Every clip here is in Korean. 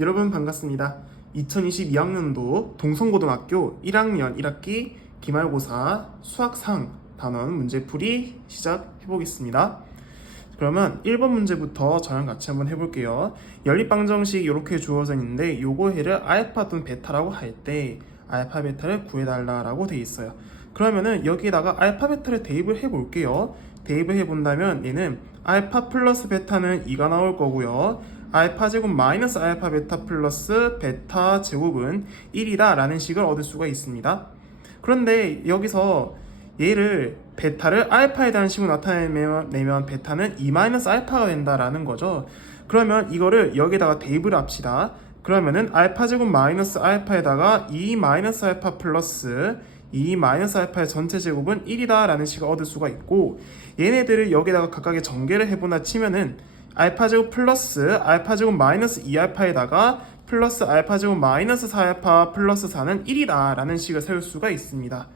여러분 반갑습니다. 2022학년도 동성고등학교 1학년 1학기 기말고사 수학상 단원 문제풀이 시작해보겠습니다. 그러면 1번 문제부터 저랑 같이 한번 해볼게요. 연립방정식 이렇게 주어져 있는데 요거 해를 알파 또는 베타라고 할 때 알파 베타를 구해달라고 돼 있어요. 그러면은 여기에다가 알파 베타를 대입을 해볼게요. 대입을 해본다면 얘는 알파 플러스 베타는 2가 나올 거고요. 알파 제곱 마이너스 알파 베타 플러스 베타 제곱은 1이다 라는 식을 얻을 수가 있습니다. 그런데 여기서 얘를 베타를 알파에 대한 식으로 나타내면 베타는 2 마이너스 알파가 된다라는 거죠. 그러면 이거를 여기다가 대입을 합시다. 그러면은 알파 제곱 마이너스 알파에다가 2 마이너스 알파 플러스 2 마이너스 알파의 전체 제곱은 1이다 라는 식을 얻을 수가 있고, 얘네들을 여기다가 각각의 전개를 해보나 치면은 알파 제곱 플러스 알파 제곱 마이너스 2알파에다가 플러스 알파 제곱 마이너스 4알파 플러스 4는 1이다 라는 식을 세울 수가 있습니다.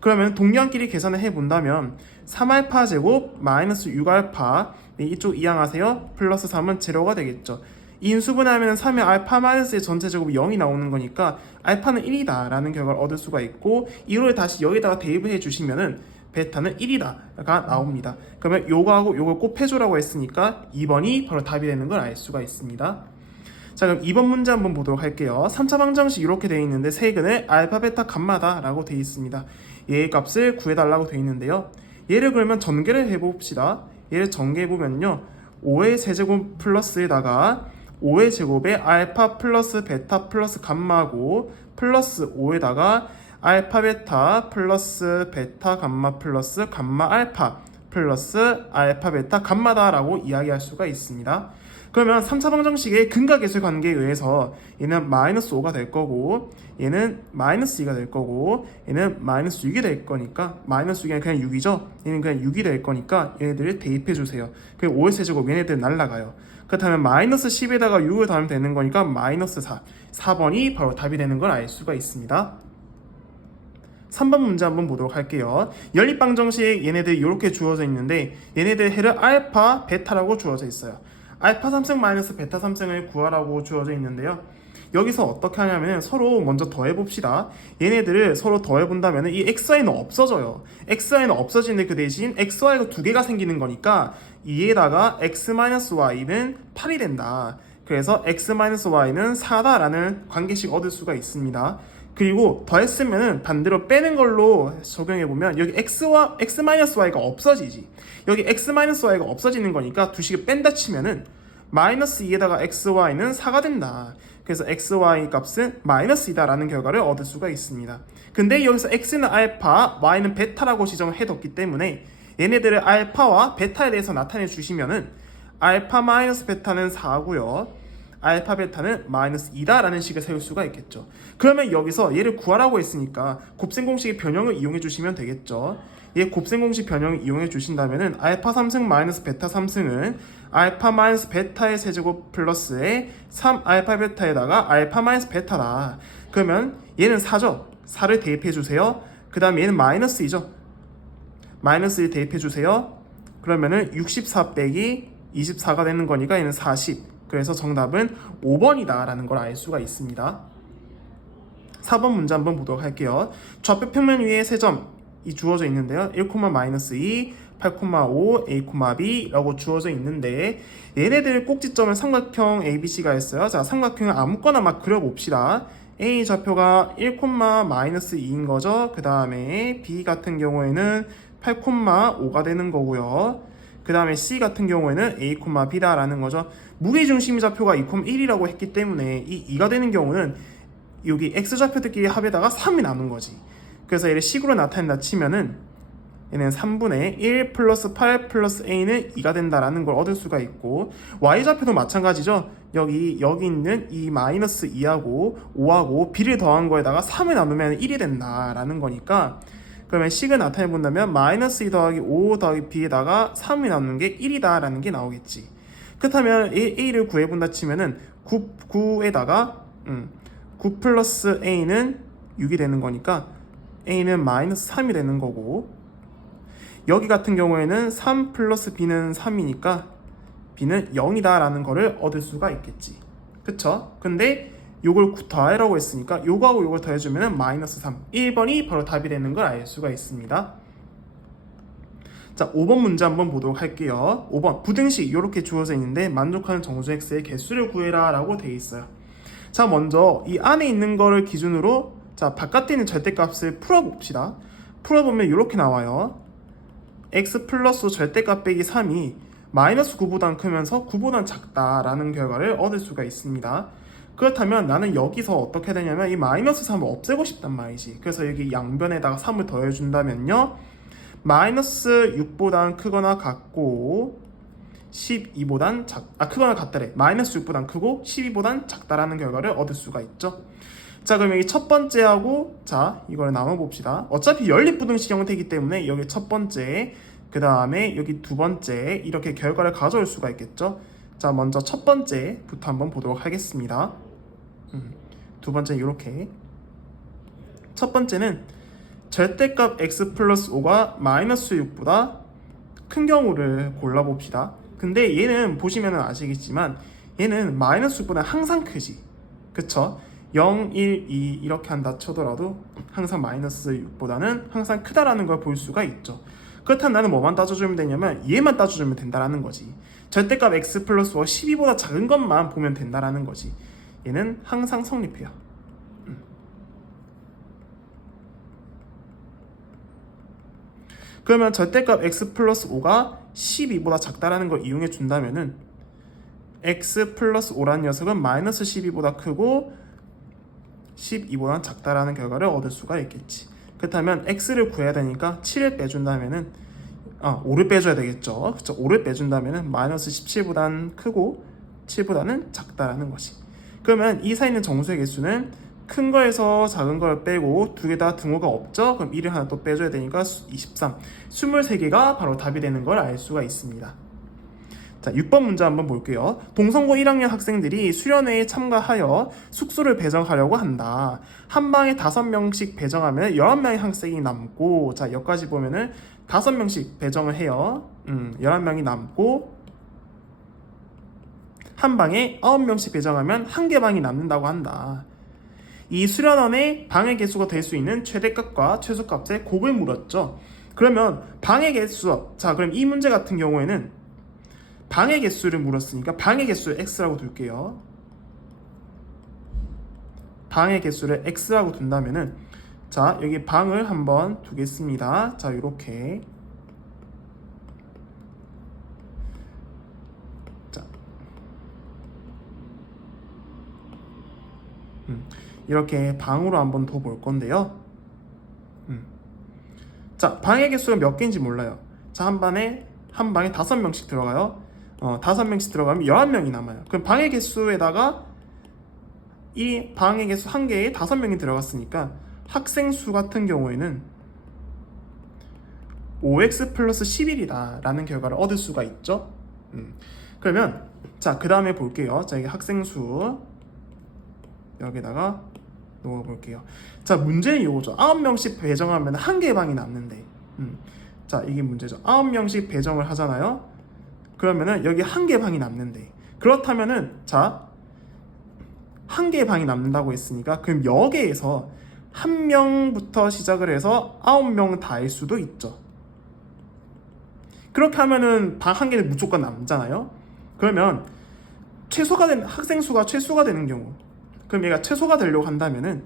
그러면 동량끼리 계산을 해본다면 3알파 제곱 마이너스 6알파 이쪽 이항하세요. 플러스 3은 제로가 되겠죠. 인수분해하면 3의 알파 마이너스의 전체 제곱이 0이 나오는 거니까 알파는 1이다 라는 결과를 얻을 수가 있고, 이걸 다시 여기다가 대입을 해주시면은 베타는 1이다가 나옵니다. 그러면 요거하고 요걸 곱해주라고 했으니까 2번이 바로 답이 되는 걸 알 수가 있습니다. 자, 그럼 2번 문제 한번 보도록 할게요. 3차 방정식 이렇게 되어 있는데 세근을 알파 베타 감마다 라고 되어 있습니다. 얘의 값을 구해달라고 되어 있는데요. 얘를 그러면 전개를 해봅시다. 얘를 전개해보면요, 5의 세제곱 플러스에다가 5의 제곱에 알파 플러스 베타 플러스 감마고 플러스 5에다가 알파 베타 플러스 베타 감마 플러스 감마 알파 플러스 알파 베타 감마다 라고 이야기할 수가 있습니다. 그러면 3차 방정식의 근각계수 관계에 의해서 얘는 마이너스 5가 될 거고, 얘는 마이너스 2가 될 거고, 얘는 마이너스 6이 될 거니까, 마이너스 6이 그냥 6이죠? 얘는 그냥 6이 될 거니까 얘네들을 대입해 주세요. 그럼 5의 세제곱 얘네들 날라가요. 그렇다면 마이너스 10에다가 6을 더하면 되는 거니까 마이너스 4. 4번이 바로 답이 되는 걸 알 수가 있습니다. 3번 문제 한번 보도록 할게요. 연립방정식 얘네들이 이렇게 주어져 있는데 얘네들 해를 알파, 베타라고 주어져 있어요. 알파 3승 마이너스 베타 3승을 구하라고 주어져 있는데요. 여기서 어떻게 하냐면 서로 먼저 더해봅시다. 얘네들을 서로 더해본다면 이 xy는 없어져요. xy는 없어지는데 그 대신 xy가 두 개가 생기는 거니까 이에다가 x-y는 8이 된다. 그래서 x-y는 4다 라는 관계식 얻을 수가 있습니다. 그리고 더했으면은 반대로 빼는 걸로 적용해보면 여기 x-y가 없어지지. 여기 x-y가 없어지는 거니까 두 식을 뺀다 치면은 마이너스 2에다가 xy는 4가 된다. 그래서 xy 값은 마이너스 2다 라는 결과를 얻을 수가 있습니다. 근데 여기서 x는 알파, y는 베타라고 지정을 해뒀기 때문에 얘네들을 알파와 베타에 대해서 나타내 주시면은 알파 마이너스 베타는 4고요. 알파 베타는 마이너스 2다 라는 식을 세울 수가 있겠죠. 그러면 여기서 얘를 구하라고 했으니까 곱셈 공식의 변형을 이용해 주시면 되겠죠. 얘 곱셈 공식 변형을 이용해 주신다면은 알파 3승 마이너스 베타 3승은 알파 마이너스 베타의 세제곱 플러스에 3 알파 베타에다가 알파 마이너스 베타다. 그러면 얘는 4죠. 4를 대입해 주세요. 그 다음에 얘는 마이너스 2죠. 마이너스 1 대입해 주세요. 그러면은 64 빼기 24가 되는 거니까 얘는 40. 그래서 정답은 5번이다 라는 걸 알 수가 있습니다. 4번 문제 한번 보도록 할게요. 좌표 평면 위에 세 점이 주어져 있는데요. 1,-2, 8,5, A, B 라고 주어져 있는데 얘네들 꼭지점을 삼각형 ABC가 했어요. 자, 삼각형을 아무거나 막 그려봅시다. A 좌표가 1,-2인 거죠. 그 다음에 B 같은 경우에는 8,5가 되는 거고요. 그 다음에 C 같은 경우에는 A, B다 라는 거죠. 무게중심의 좌표가 2,1이라고 했기 때문에 이 2가 되는 경우는 여기 X좌표들끼리 합에다가 3이 남은 거지. 그래서 얘를 식으로 나타낸다 치면은 얘는 3분의 1 플러스 8 플러스 A는 2가 된다라는 걸 얻을 수가 있고, Y좌표도 마찬가지죠. 여기 있는 이 마이너스 2하고 5하고 B를 더한 거에다가 3을 나누면 1이 된다라는 거니까, 그러면 식을 나타내 본다면 마이너스 2 더하기 5 더하기 B에다가 3이 나누는 게 1이다 라는 게 나오겠지. 그렇다면 A를 구해본다 치면은 9에다가 9 플러스 A는 6이 되는 거니까 A는 마이너스 3이 되는 거고, 여기 같은 경우에는 3 플러스 B는 3이니까 B는 0이다 라는 거를 얻을 수가 있겠지. 그쵸? 근데 요걸 더하라고 했으니까 요거하고 요걸 더해주면 마이너스 3. 1번이 바로 답이 되는 걸 알 수가 있습니다. 자, 5번 문제 한번 보도록 할게요. 5번 부등식 이렇게 주어져 있는데 만족하는 정수 x의 개수를 구해라 라고 되어 있어요. 자, 먼저 이 안에 있는 거를 기준으로 자, 바깥에 있는 절대값을 풀어봅시다. 풀어보면 이렇게 나와요. x 플러스 절대값 빼기 3이 마이너스 9보다 크면서 9보다 작다라는 결과를 얻을 수가 있습니다. 그렇다면 나는 여기서 어떻게 되냐면 이 마이너스 3을 없애고 싶단 말이지. 그래서 여기 양변에다가 3을 더해준다면요, 마이너스 6보다 크거나 같고 12보단 크거나 같다래. 마이너스 6보단 크고 12보단 작다라는 결과를 얻을 수가 있죠. 자, 그럼 여기 첫 번째하고 자 이걸 나눠봅시다. 어차피 연립부등식 형태이기 때문에 여기 첫 번째, 그 다음에 여기 두 번째 이렇게 결과를 가져올 수가 있겠죠. 자, 먼저 첫 번째부터 한번 보도록 하겠습니다. 두 번째 이렇게. 첫 번째는 절대값 x 플러스 5가 마이너스 6보다 큰 경우를 골라봅시다. 근데 얘는 보시면 아시겠지만 얘는 마이너스 6보다 항상 크지. 그쵸? 0, 1, 2 이렇게 한다 쳐더라도 항상 마이너스 6보다는 항상 크다라는 걸 볼 수가 있죠. 그렇다면 나는 뭐만 따져주면 되냐면 얘만 따져주면 된다라는 거지. 절대값 x 플러스 5가 12보다 작은 것만 보면 된다라는 거지. 얘는 항상 성립해요. 그러면 절대값 x 플러스 5가 12보다 작다라는 걸 이용해 준다면은 x 플러스 5라는 녀석은 마이너스 12보다 크고 12보다 작다라는 결과를 얻을 수가 있겠지. 그렇다면 x를 구해야 되니까 7을 빼준다면은 5를 빼줘야 되겠죠. 그쵸? 5를 빼준다면은 마이너스 17보다는 크고 7보다는 작다라는 것이. 그러면 이 사이에 있는 정수의 개수는 큰 거에서 작은 걸 빼고 두 개 다 등호가 없죠? 그럼 1을 하나 또 빼줘야 되니까 23. 23개가 바로 답이 되는 걸 알 수가 있습니다. 자, 6번 문제 한번 볼게요. 동성고 1학년 학생들이 수련회에 참가하여 숙소를 배정하려고 한다. 한 방에 5명씩 배정하면 11명의 학생이 남고, 자, 여기까지 보면은 5명씩 배정을 해요. 11명이 남고, 한 방에 9명씩 배정하면 한 개 방이 남는다고 한다. 이 수련원의 방의 개수가 될 수 있는 최대값과 최소값의 곱을 물었죠. 그러면 방의 개수, 자, 그럼 이 문제 같은 경우에는 방의 개수를 물었으니까 방의 개수를 x라고 둘게요. 방의 개수를 x라고 둔다면은 자, 여기 방을 한번 두겠습니다. 자, 요렇게. 자, 이렇게 방으로 한번 더 볼 건데요. 자, 방의 개수가 몇 개인지 몰라요. 자, 한 방에 5명씩 들어가요. 5명씩 들어가면 11명이 남아요. 그럼 방의 개수에다가 이 방의 개수 한 개에 5명이 들어갔으니까 학생 수 같은 경우에는 5x 플러스 11이다 라는 결과를 얻을 수가 있죠. 그러면 자, 그 다음에 볼게요. 자, 이게 학생 수 여기다가 넣어 볼게요. 자, 문제는 이거죠. 9명씩 배정하면 한 개의 방이 남는데 자, 이게 문제죠. 9명씩 배정을 하잖아요. 그러면은 여기 한 개의 방이 남는데, 그렇다면은 자, 한 개의 방이 남는다고 했으니까 그럼 여기에서 한 명부터 시작을 해서 9명 다일 수도 있죠. 그렇게 하면은 방 한 개는 무조건 남잖아요. 그러면 최소가 된 학생 수가 최소가 되는 경우, 그럼 얘가 최소가 되려고 한다면은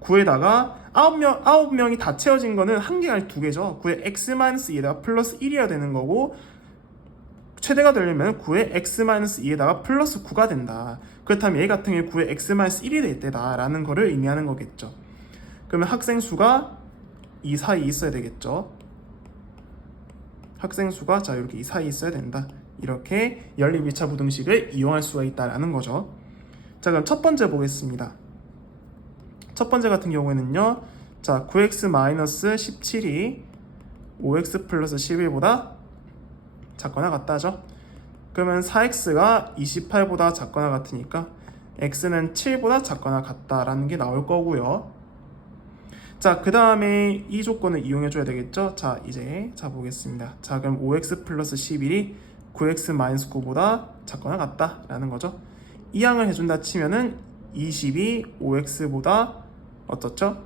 9에다가 9명이 다 채워진 거는 한 개가 아니라 두 개죠. 9에 x-2에다가 플러스 1이어야 되는 거고, 최대가 되려면 9에 x-2에다가 플러스 9가 된다. 그렇다면 얘 같은 경우에 9에 x-1이 될 때다 라는 거를 의미하는 거겠죠. 그러면 학생 수가 이 사이에 있어야 되겠죠. 학생 수가 자, 이렇게 이 사이에 있어야 된다. 이렇게 연립 2차 부등식을 이용할 수가 있다라는 거죠. 자, 그럼 첫 번째 보겠습니다. 첫 번째 같은 경우에는요, 자, 9x-17이 5x 플러스 11보다 작거나 같다 하죠. 그러면 4x가 28보다 작거나 같으니까 x는 7보다 작거나 같다라는 게 나올 거고요. 자, 그 다음에 이 조건을 이용해 줘야 되겠죠. 자, 이제 자 보겠습니다. 자, 그럼 5x 플러스 11이 9x 마이너스 9보다 작거나 같다라는 거죠. 이항을 해준다 치면은 20이 5x보다 어떻죠?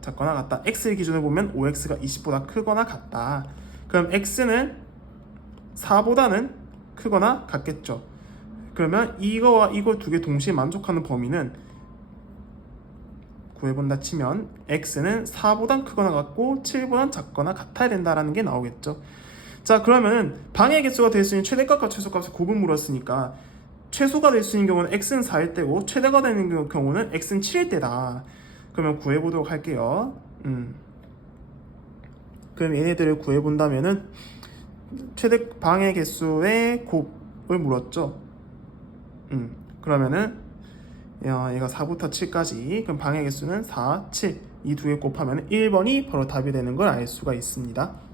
작거나 같다. x를 기준으로 보면 5x가 20보다 크거나 같다. 그럼 x는 4보다는 크거나 같겠죠. 그러면 이거와 이거 두 개 동시에 만족하는 범위는 구해본다 치면 x는 4보다 크거나 같고 7보다 작거나 같아야 된다라는 게 나오겠죠. 자, 그러면은 방해 개수가 될 수 있는 최대값과 최소값을 곱은 물었으니까 최소가 될 수 있는 경우는 x는 4일 때고 최대가 되는 경우는 x는 7일 때다. 그러면 구해보도록 할게요. 그럼 얘네들을 구해본다면은 최대 방해 개수의 곱을 물었죠. 그러면은 얘가 4부터 7까지, 그럼 방해 개수는 4, 7 이 두 개 곱하면 1번이 바로 답이 되는 걸 알 수가 있습니다.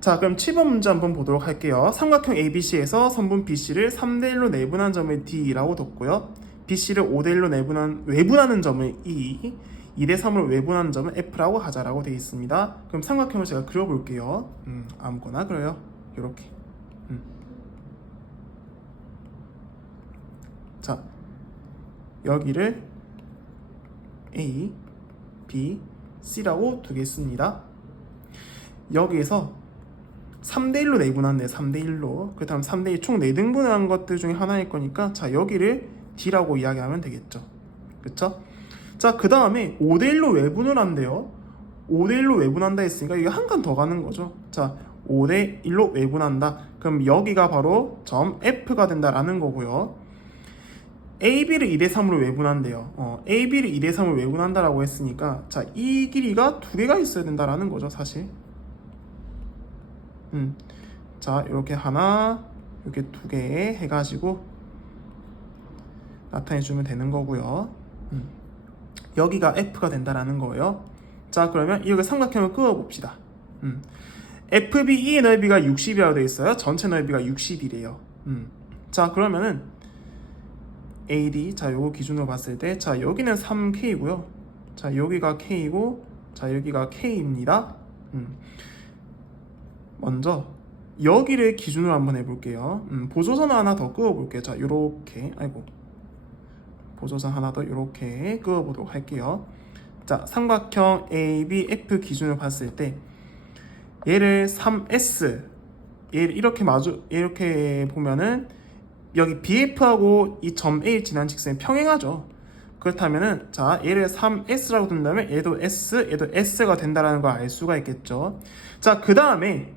자, 그럼 7번 문제 한번 보도록 할게요. 삼각형 ABC에서 선분 BC를 3대1로 내분한 점을 D라고 뒀고요. BC를 5대1로 외분하는 점을 E, 2대3으로 외분하는 점을 F라고 하자라고 되어 있습니다. 그럼 삼각형을 제가 그려볼게요. 아무거나 그려요. 이렇게. 자, 여기를 A, B, C라고 두겠습니다. 여기에서 3대1로 내분한데 3대1로 그 다음 3대1 총 4등분을 한 것들 중에 하나일 거니까 자, 여기를 D라고 이야기하면 되겠죠. 그쵸? 자, 그 다음에 5대1로 외분을 한대요. 5대1로 외분한다 했으니까 이게 한 칸 더 가는 거죠. 자, 5대1로 외분한다. 그럼 여기가 바로 점 F가 된다라는 거고요. AB를 2대3으로 외분한대요. AB를 2대3으로 외분한다라고 했으니까 자, 이 길이가 두 개가 있어야 된다라는 거죠, 사실. 자, 이렇게 하나, 이렇게 두 개 해가지고 나타내주면 되는 거고요. 여기가 F가 된다라는 거예요. 자, 그러면 이렇게 삼각형을 그어봅시다. FBE의 넓이가 60이라고 되어 있어요. 전체 넓이가 60이래요. 자, 그러면은 AD, 자, 요거 기준으로 봤을 때, 자, 여기는 3K고요. 자, 여기가 K고, 자, 여기가 K입니다. 먼저 여기를 기준으로 한번 해볼게요. 보조선 하나 더 그어볼게요. 자, 요렇게, 보조선 하나 더 요렇게 그어보도록 할게요. 자, 삼각형 ABF 기준으로 봤을 때 얘를 3S, 얘를 이렇게 보면은 여기 BF하고 이 점 A 지난 직선이 평행하죠. 그렇다면은 자, 얘를 3S라고 둔다면 얘도 S, 얘도 S가 된다라는 걸 알 수가 있겠죠. 자, 그 다음에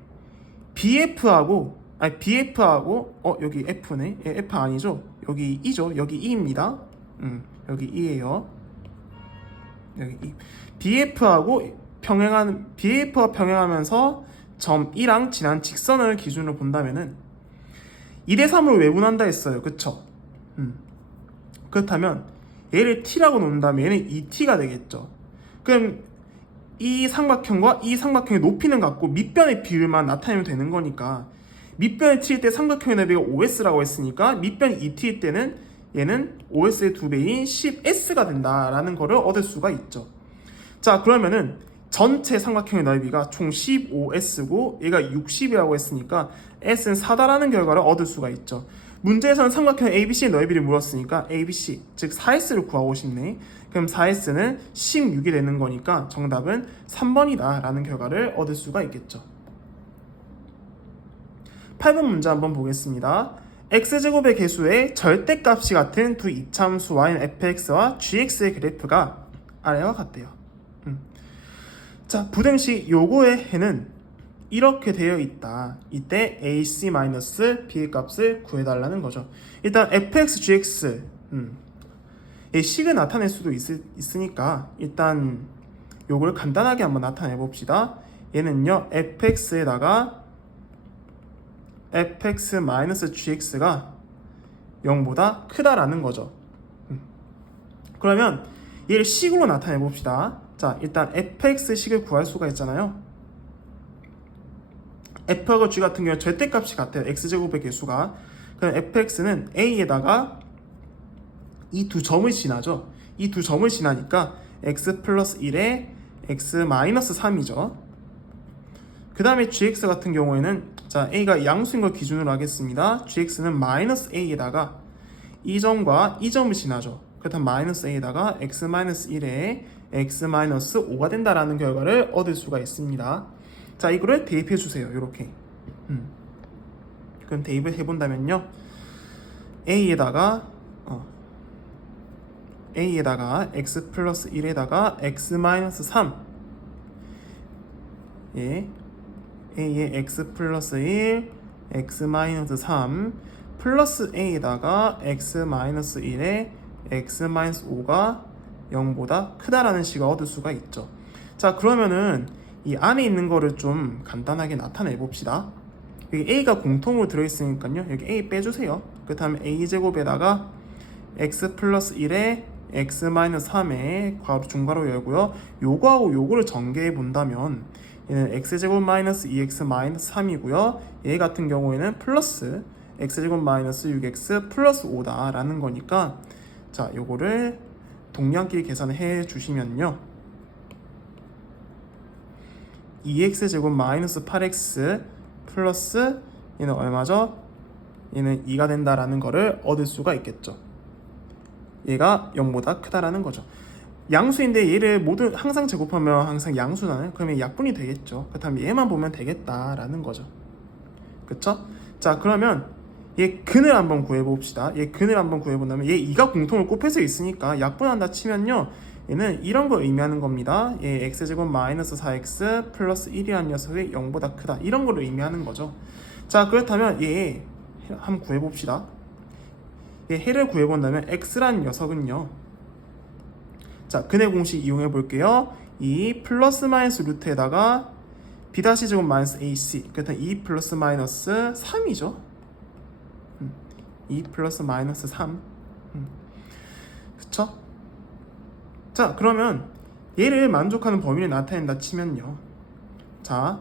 BF하고 여기 F네. F 아니죠? 여기 E죠. 여기 E입니다. 여기 E예요. 여기 E. BF와 평행하면서 점 E랑 지난 직선을 기준으로 본다면은 2대3으로 외분한다 했어요. 그쵸? 그렇다면 얘를 T라고 놓는다면 얘는 2T가 되겠죠. 그럼 이 삼각형과 이 삼각형의 높이는 같고 밑변의 비율만 나타내면 되는 거니까 밑변이 T일 때 삼각형의 넓이가 5S라고 했으니까 밑변이 2T일 때는 얘는 5S의 2배인 10S가 된다라는 거를 얻을 수가 있죠. 자, 그러면은 전체 삼각형의 넓이가 총 15S고 얘가 60이라고 했으니까 S는 4다라는 결과를 얻을 수가 있죠. 문제에서는 삼각형 ABC의 넓이를 물었으니까 ABC, 즉 4S를 구하고 싶네. 그럼 4S는 16이 되는 거니까 정답은 3번이다 라는 결과를 얻을 수가 있겠죠. 8번 문제 한번 보겠습니다. x제곱의 개수의 절대값이 같은 두 이참수 y는 fx와 gx의 그래프가 아래와 같대요. 자, 부등식 요거의 해는 이렇게 되어 있다. 이때 ac-b의 값을 구해달라는 거죠. 일단 fx, gx 이 식을 나타낼 수도 있으니까 일단 요걸 간단하게 한번 나타내 봅시다. 얘는요, fx에다가 fx-gx가 0보다 크다라는 거죠. 그러면 얘를 식으로 나타내 봅시다. 자, 일단 fx 식을 구할 수가 있잖아요. f하고 g 같은 경우는 절대값이 같아요. x제곱의 개수가. 그럼 fx는 a에다가 이 두 점을 지나죠. 이 두 점을 지나니까 x 플러스 1에 x 마이너스 3이죠. 그 다음에 gx 같은 경우에는 자, a가 양수인 걸 기준으로 하겠습니다. gx는 마이너스 a에다가 이 점과 이 점을 지나죠. 그렇다면 마이너스 a에다가 x-1에 x-5가 된다라는 결과를 얻을 수가 있습니다. 자, 이거를 대입해 주세요. 이렇게. 그럼 대입을 해본다면요, a에다가 x 플러스 1에다가 x-3, 예, a에 x 플러스 1, x-3 플러스 a에다가 x-1에 x-5가 0보다 크다라는 식을 얻을 수가 있죠. 자, 그러면은 이 안에 있는 거를 좀 간단하게 나타내 봅시다. 여기 a가 공통으로 들어있으니까요, 여기 a 빼주세요. 그렇다면 a제곱에다가 x 플러스 1에 x-3에 괄호 중괄호 열고요, 요거하고 요거를 전개해 본다면 얘는 x제곱 마이너스 2x 마이너스 3이고요, 얘 같은 경우에는 플러스 x제곱 마이너스 6x 플러스 5다 라는 거니까, 자, 요거를 동량끼리 계산해 주시면요, 2x제곱 마이너스 8x 플러스 얘는 얼마죠? 얘는 2가 된다라는 거를 얻을 수가 있겠죠. 얘가 0보다 크다라는 거죠. 양수인데 얘를 모두 항상 제곱하면 항상 양수잖아요. 그러면 약분이 되겠죠. 그렇다면 얘만 보면 되겠다라는 거죠. 그쵸? 자, 그러면 얘 근을 한번 구해봅시다. 얘 근을 한번 구해본다면 얘 2가 공통을 곱해서 있으니까 약분한다 치면요, 얘는 이런 걸 의미하는 겁니다. 얘 x제곱 마이너스 4x 플러스 1이라는 녀석이 0보다 크다, 이런 걸 의미하는 거죠. 자, 그렇다면 얘 한번 구해봅시다. 얘 해를 구해본다면 x라는 녀석은요, 자, 근의 공식 이용해 볼게요. 2 플러스 마이너스 루트에다가 b 제곱 마이너스 ac, 그렇다면 2 플러스 마이너스 3이죠. 2 플러스 마이너스 3. 그쵸? 자, 그러면 얘를 만족하는 범위를 나타낸다 치면요, 자,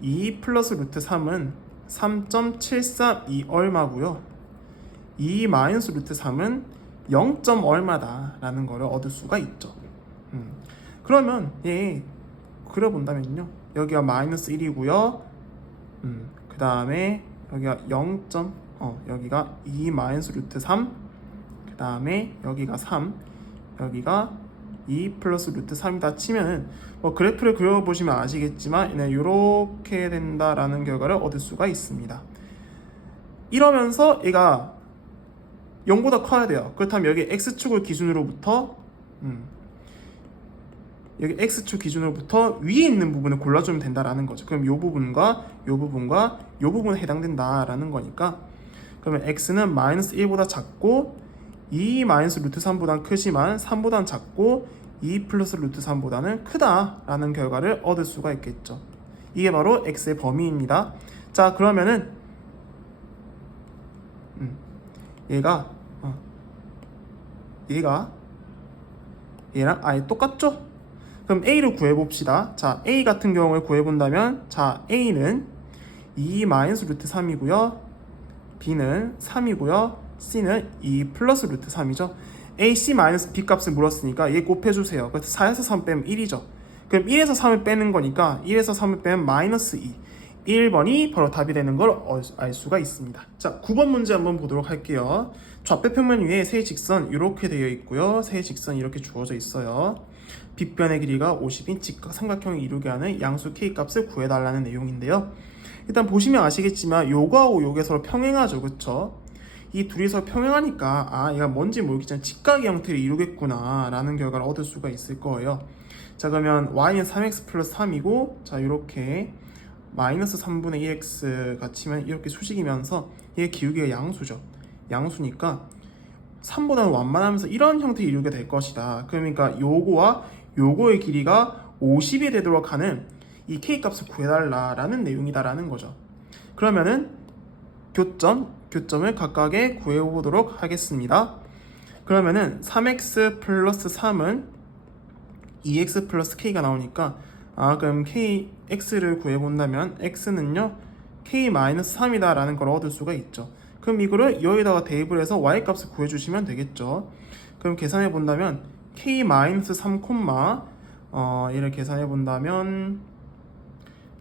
2 플러스 루트 3은 3.732 얼마고요, 2 마이너스 루트 3은 0. 얼마다 라는 거를 얻을 수가 있죠. 그러면 얘 그려본다면요, 여기가 마이너스 1이고요, 그 다음에 여기가 0. 여기가 2 마이너스 루트 3, 그 다음에 여기가 3, 여기가 2 플러스 루트 3이다 치면은, 그래프를 그려보시면 아시겠지만 얘는 이렇게 된다라는 결과를 얻을 수가 있습니다. 이러면서 얘가 0보다 커야 돼요. 그렇다면 여기 x축을 기준으로부터 여기 x축 기준으로부터 위에 있는 부분을 골라주면 된다라는 거죠. 그럼 이 부분과 이 부분과 이 부분에 해당된다라는 거니까, 그러면 x는 마이너스 1보다 작고 2 마이너스 루트 3보다는 크지만 3보다는 작고 2 플러스 루트 3보다는 크다라는 결과를 얻을 수가 있겠죠. 이게 바로 x의 범위입니다. 자, 그러면은 얘가 얘랑 아예 똑같죠? 그럼 a를 구해봅시다. 자, a 같은 경우를 구해본다면, 자, a는 2 마이너스 루트 3이고요, b는 3이고요, c는 2 플러스 루트 3이죠. a, c 마이너스 b 값을 물었으니까 얘 곱해주세요. 그래서 4에서 3 빼면 1이죠. 그럼 1에서 3을 빼는 거니까 1에서 3을 빼면 마이너스 2. 1번이 바로 답이 되는 걸 알 수가 있습니다. 자, 9번 문제 한번 보도록 할게요. 좌표 평면 위에 세 직선 이렇게 되어 있고요, 세 직선이 이렇게 주어져 있어요. 빗변의 길이가 50인 직각 삼각형을 이루게 하는 양수 k 값을 구해달라는 내용인데요. 일단 보시면 아시겠지만 요거하고 요게 서로 평행하죠, 그쵸? 이 둘이 서로 평행하니까 얘가 뭔지 모르겠지만 직각의 형태를 이루겠구나 라는 결과를 얻을 수가 있을 거예요. 자, 그러면 y는 3x 플러스 3이고, 자, 이렇게 마이너스 3분의 2x가 치면 이렇게 수식이면서 얘 기울기가 양수죠. 양수니까 3보다는 완만하면서 이런 형태를 이루게 될 것이다. 그러니까 요거와 요거의 길이가 50이 되도록 하는 이 k값을 구해달라라는 내용이다라는 거죠. 그러면은 교점을 각각에 구해보도록 하겠습니다. 그러면은 3x 플러스 3은 2x 플러스 k가 나오니까, 그럼 x를 구해본다면 x는요 k-3이다 라는 걸 얻을 수가 있죠. 그럼 이거를 여기다가 대입을 해서 y값을 구해주시면 되겠죠. 그럼 계산해본다면 k-3, 얘를 계산해본다면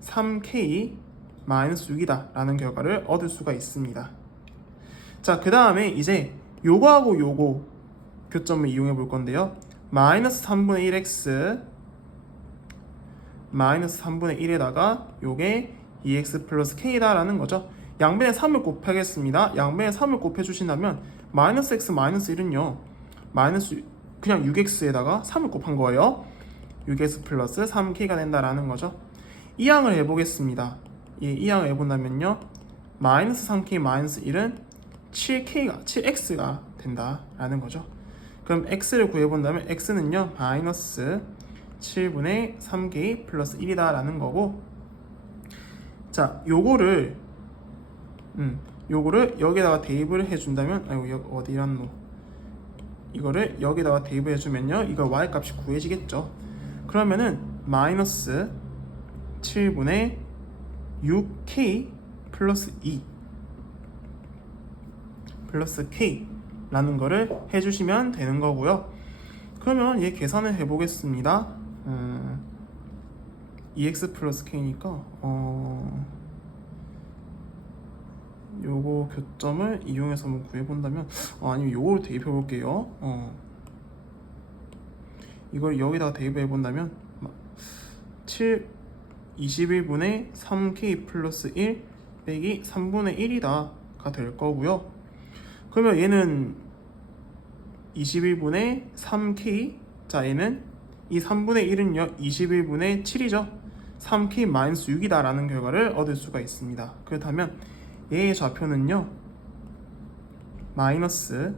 3k 마이너스 6이다 라는 결과를 얻을 수가 있습니다. 자, 그 다음에 이제 요거하고 요거 교점을 이용해 볼 건데요. 마이너스 3분의 1x 마이너스 3분의 1에다가 요게 2x 플러스 k다 라는 거죠. 양변에 3을 곱하겠습니다. 양변에 3을 곱해 주신다면 마이너스 x 마이너스 1은요 마이너스 그냥 6x에다가 3을 곱한 거예요. 6x 플러스 3k가 된다라는 거죠. 이항을 해보겠습니다. 이항을 해본다면요 마이너스 3k 마이너스 1은 7x가 된다라는 거죠. 그럼 x를 구해본다면 x는요 마이너스 7분의 3k 플러스 1이다 라는 거고, 자 요거를 여기다가 대입을 해준다면, 아이고 어디란노, 이거를 여기다가 대입을 해주면요 이거 y 값이 구해지겠죠. 그러면은 마이너스 7분의 6k 플러스 2 플러스 k 라는 거를 해주시면 되는 거고요. 그러면 얘 계산을 해보겠습니다. 2x 플러스 k니까 요거 교점을 이용해서 한번 구해본다면, 아니면 요걸 대입해 볼게요. 이걸 여기다가 대입해 본다면 21분의 3k 플러스 1 빼기 3분의 1이다 가 될 거고요. 그러면 얘는 21분의 3k, 자 얘는 이 3분의 1은요 21분의 7이죠 3k 마이너스 6이다 라는 결과를 얻을 수가 있습니다. 그렇다면 얘의 좌표는요 마이너스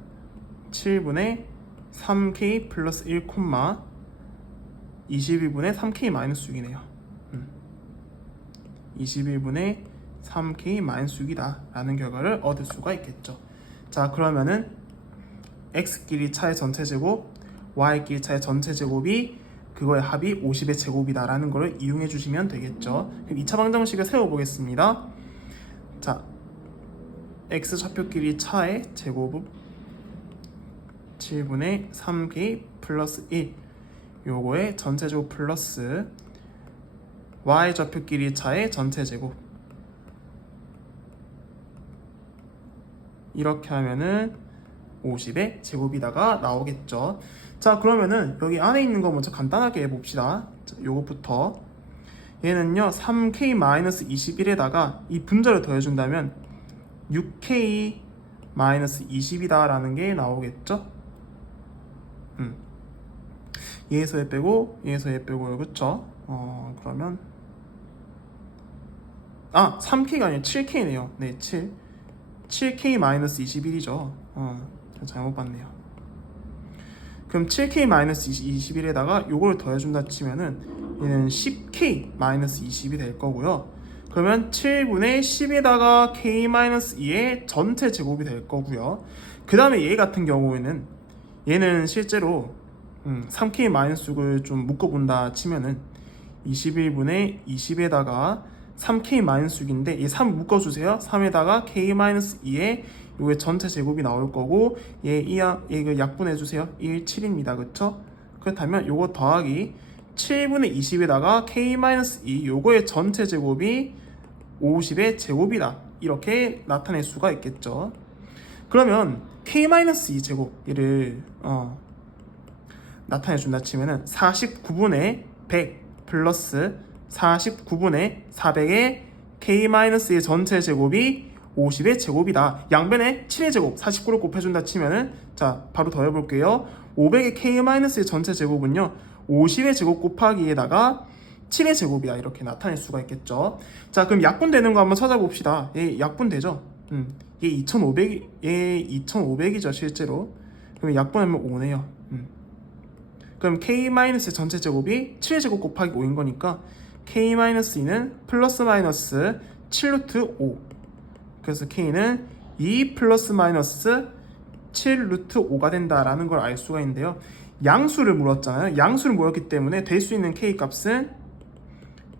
7분의 3k 플러스 1, 21분의 3k 마이너스 6이네요 21분의 3k 마이너스 6이다 라는 결과를 얻을 수가 있겠죠. 자, 그러면은 x끼리 차의 전체 제곱, y끼리 차의 전체 제곱이 그거의 합이 50의 제곱이다 라는 거를 이용해 주시면 되겠죠. 그럼 2차 방정식을 세워보겠습니다. 자, x 좌표끼리 차의 제곱은 7분의 3k 플러스 1 요거의 전체 제곱 플러스 y 좌표끼리 차의 전체 제곱, 이렇게 하면은 50의 제곱이다가 나오겠죠. 자, 그러면은 여기 안에 있는 거 먼저 간단하게 해봅시다. 자, 요것부터 얘는요 3k-21에다가 이 분절을 더해준다면 6k-20이다 라는 게 나오겠죠. 얘에서 얘 빼고 얘에서 얘 빼고요, 그쵸? 그러면 3k가 아니라 7k네요. 네, 7k-21이죠. 잘못 봤네요. 그럼 7k-21에다가 요걸 더해준다 치면은 얘는 10k-20이 될 거고요. 그러면 7분의 10에다가 k-2의 전체 제곱이 될 거고요. 그 다음에 얘 같은 경우에는 얘는 실제로 3k-6을 좀 묶어본다 치면은 21분의 20에다가 3k-6인데 얘 3 묶어주세요. 3에다가 k-2의 요게 전체 제곱이 나올 거고 얘 이거 약분해주세요. 1, 7입니다. 그쵸? 그렇다면 요거 더하기 7분의 20에다가 k-2 요거의 전체 제곱이 50의 제곱이다 이렇게 나타낼 수가 있겠죠. 그러면 k-2 제곱 얘를 나타내준다 치면은 49분의 100 플러스 49분의 400의 k-의 전체 제곱이 50의 제곱이다. 양변에 7의 제곱 49를 곱해준다 치면은, 자 바로 더해볼게요. 500의 k-의 전체 제곱은요 50의 제곱 곱하기에다가 7의 제곱이다 이렇게 나타낼 수가 있겠죠. 자, 그럼 약분되는 거 한번 찾아봅시다. 얘 약분되죠. 얘 2500이죠 실제로. 그럼 약분하면 5네요. 그럼 k-의 전체 제곱이 7의 제곱 곱하기 5인 거니까 k-2는 플러스 마이너스 7루트 5. 그래서 k는 2 플러스 마이너스 7루트 5가 된다라는 걸 알 수가 있는데요. 양수를 물었잖아요. 양수를 물었기 때문에 될 수 있는 k 값은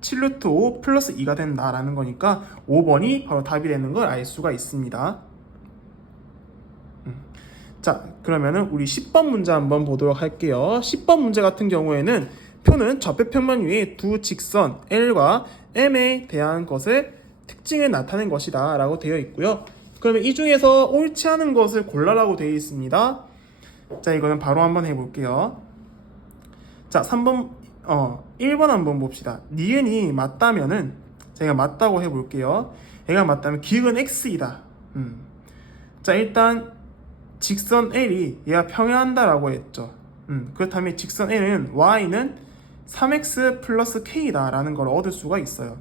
7루트 5 플러스 2가 된다라는 거니까 5번이 바로 답이 되는 걸 알 수가 있습니다. 자, 그러면은 우리 10번 문제 한번 보도록 할게요. 10번 문제 같은 경우에는 표는 좌표 평면 위에 두 직선 L과 M에 대한 것을 특징을 나타낸 것이다 라고 되어 있고요. 그러면 이 중에서 옳지 않은 것을 골라라고 되어 있습니다. 자, 이거는 바로 한번 해볼게요. 자, 3번 1번 한번 봅시다. 니은이 맞다면은 제가 맞다고 해볼게요. 얘가 맞다면 기역은 x이다. 자, 일단 직선 L이 얘가 평행한다 라고 했죠. 그렇다면 직선 L은 y는 3x 플러스 k다 라는 걸 얻을 수가 있어요.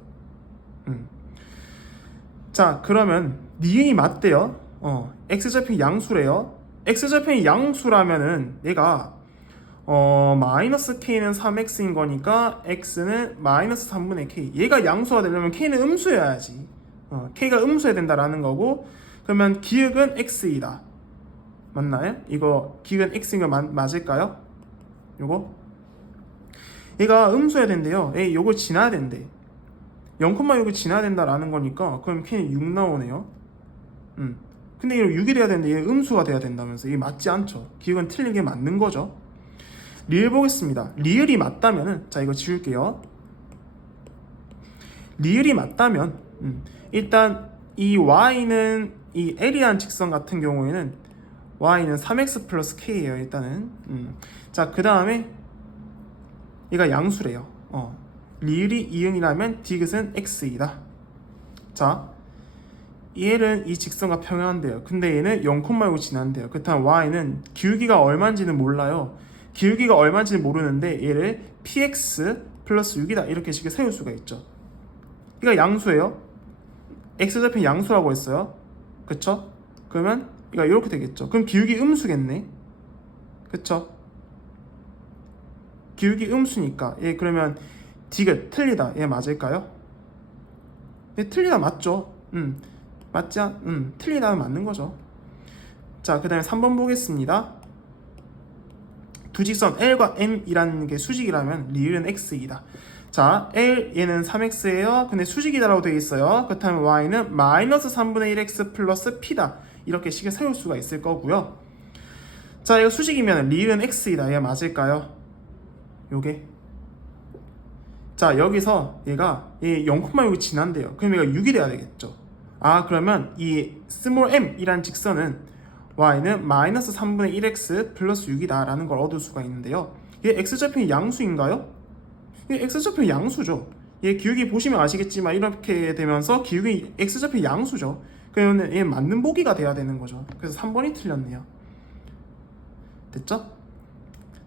자, 그러면 니은이 맞대요. x좌표는 양수래요. x좌표는 양수라면은 얘가 마이너스 k는 3x인 거니까 x는 마이너스 3분의 k. 얘가 양수가 되려면 k는 음수여야지. k가 음수여야 된다라는 거고, 그러면 기역은 x이다. 맞나요? 이거 기역은 x인 거 맞을까요? 요거? 얘가 음수여야 된대요. 요거 지나야 된대. 0,6을 지나야 된다라는 거니까 그럼 k는 6 나오네요. 근데 이거 6이 돼야 되는데 얘 음수가 돼야 된다면서 이게 맞지 않죠. 기역은 틀린 게 맞는 거죠. 리을 보겠습니다. 리을이 맞다면은, 자, 이거 지울게요. 리을이 맞다면 일단 이 y는 이 L이라는 직선 같은 경우에는 y는 3x 플러스 k예요. 일단은 자, 그 다음에 얘가 양수래요. 리을이 이응이라면 디귿은 x이다. 자, 얘는 이 직선과 평행한데요. 근데 얘는 0,6 지난대요. 그렇다면 y는 기울기가 얼마인지는 몰라요. 기울기가 얼마인지는 모르는데 얘를 px 플러스 6이다 이렇게 식을 세울 수가 있죠. 이거 양수예요. x좌표는 양수라고 했어요. 그쵸? 그러면 이거 이렇게 되겠죠. 그럼 기울기 음수겠네. 그쵸? 기울기 음수니까 얘 그러면 디귿 틀리다 얘 맞을까요? 얘 틀리다 맞죠? 맞지? 틀리다는 맞는 거죠. 자, 그 다음에 3번 보겠습니다. 두 직선 L과 M이라는 게 수직이라면 리을은 X이다. 자, L 얘는 3X예요. 근데 수직이다라고 되어 있어요. 그렇다면 Y는 마이너스 3분의 1X 플러스 P다. 이렇게 식을 세울 수가 있을 거고요. 자, 이거 수직이면 리을은 X이다. 얘 맞을까요? 요게. 자, 여기서 얘가 0,6이 지난대요. 그럼 얘가 6이 돼야 되겠죠. 아, 그러면 이 스몰 m이란 직선은 y는 마이너스 3분의 1x 플러스 6이다 라는 걸 얻을 수가 있는데요. 얘 x좌표는 양수인가요? 얘 x좌표는 양수죠. 얘 기울기 보시면 아시겠지만 이렇게 되면서 기울기 x좌표 양수죠. 그러면 얘 맞는 보기가 돼야 되는 거죠. 그래서 3번이 틀렸네요. 됐죠?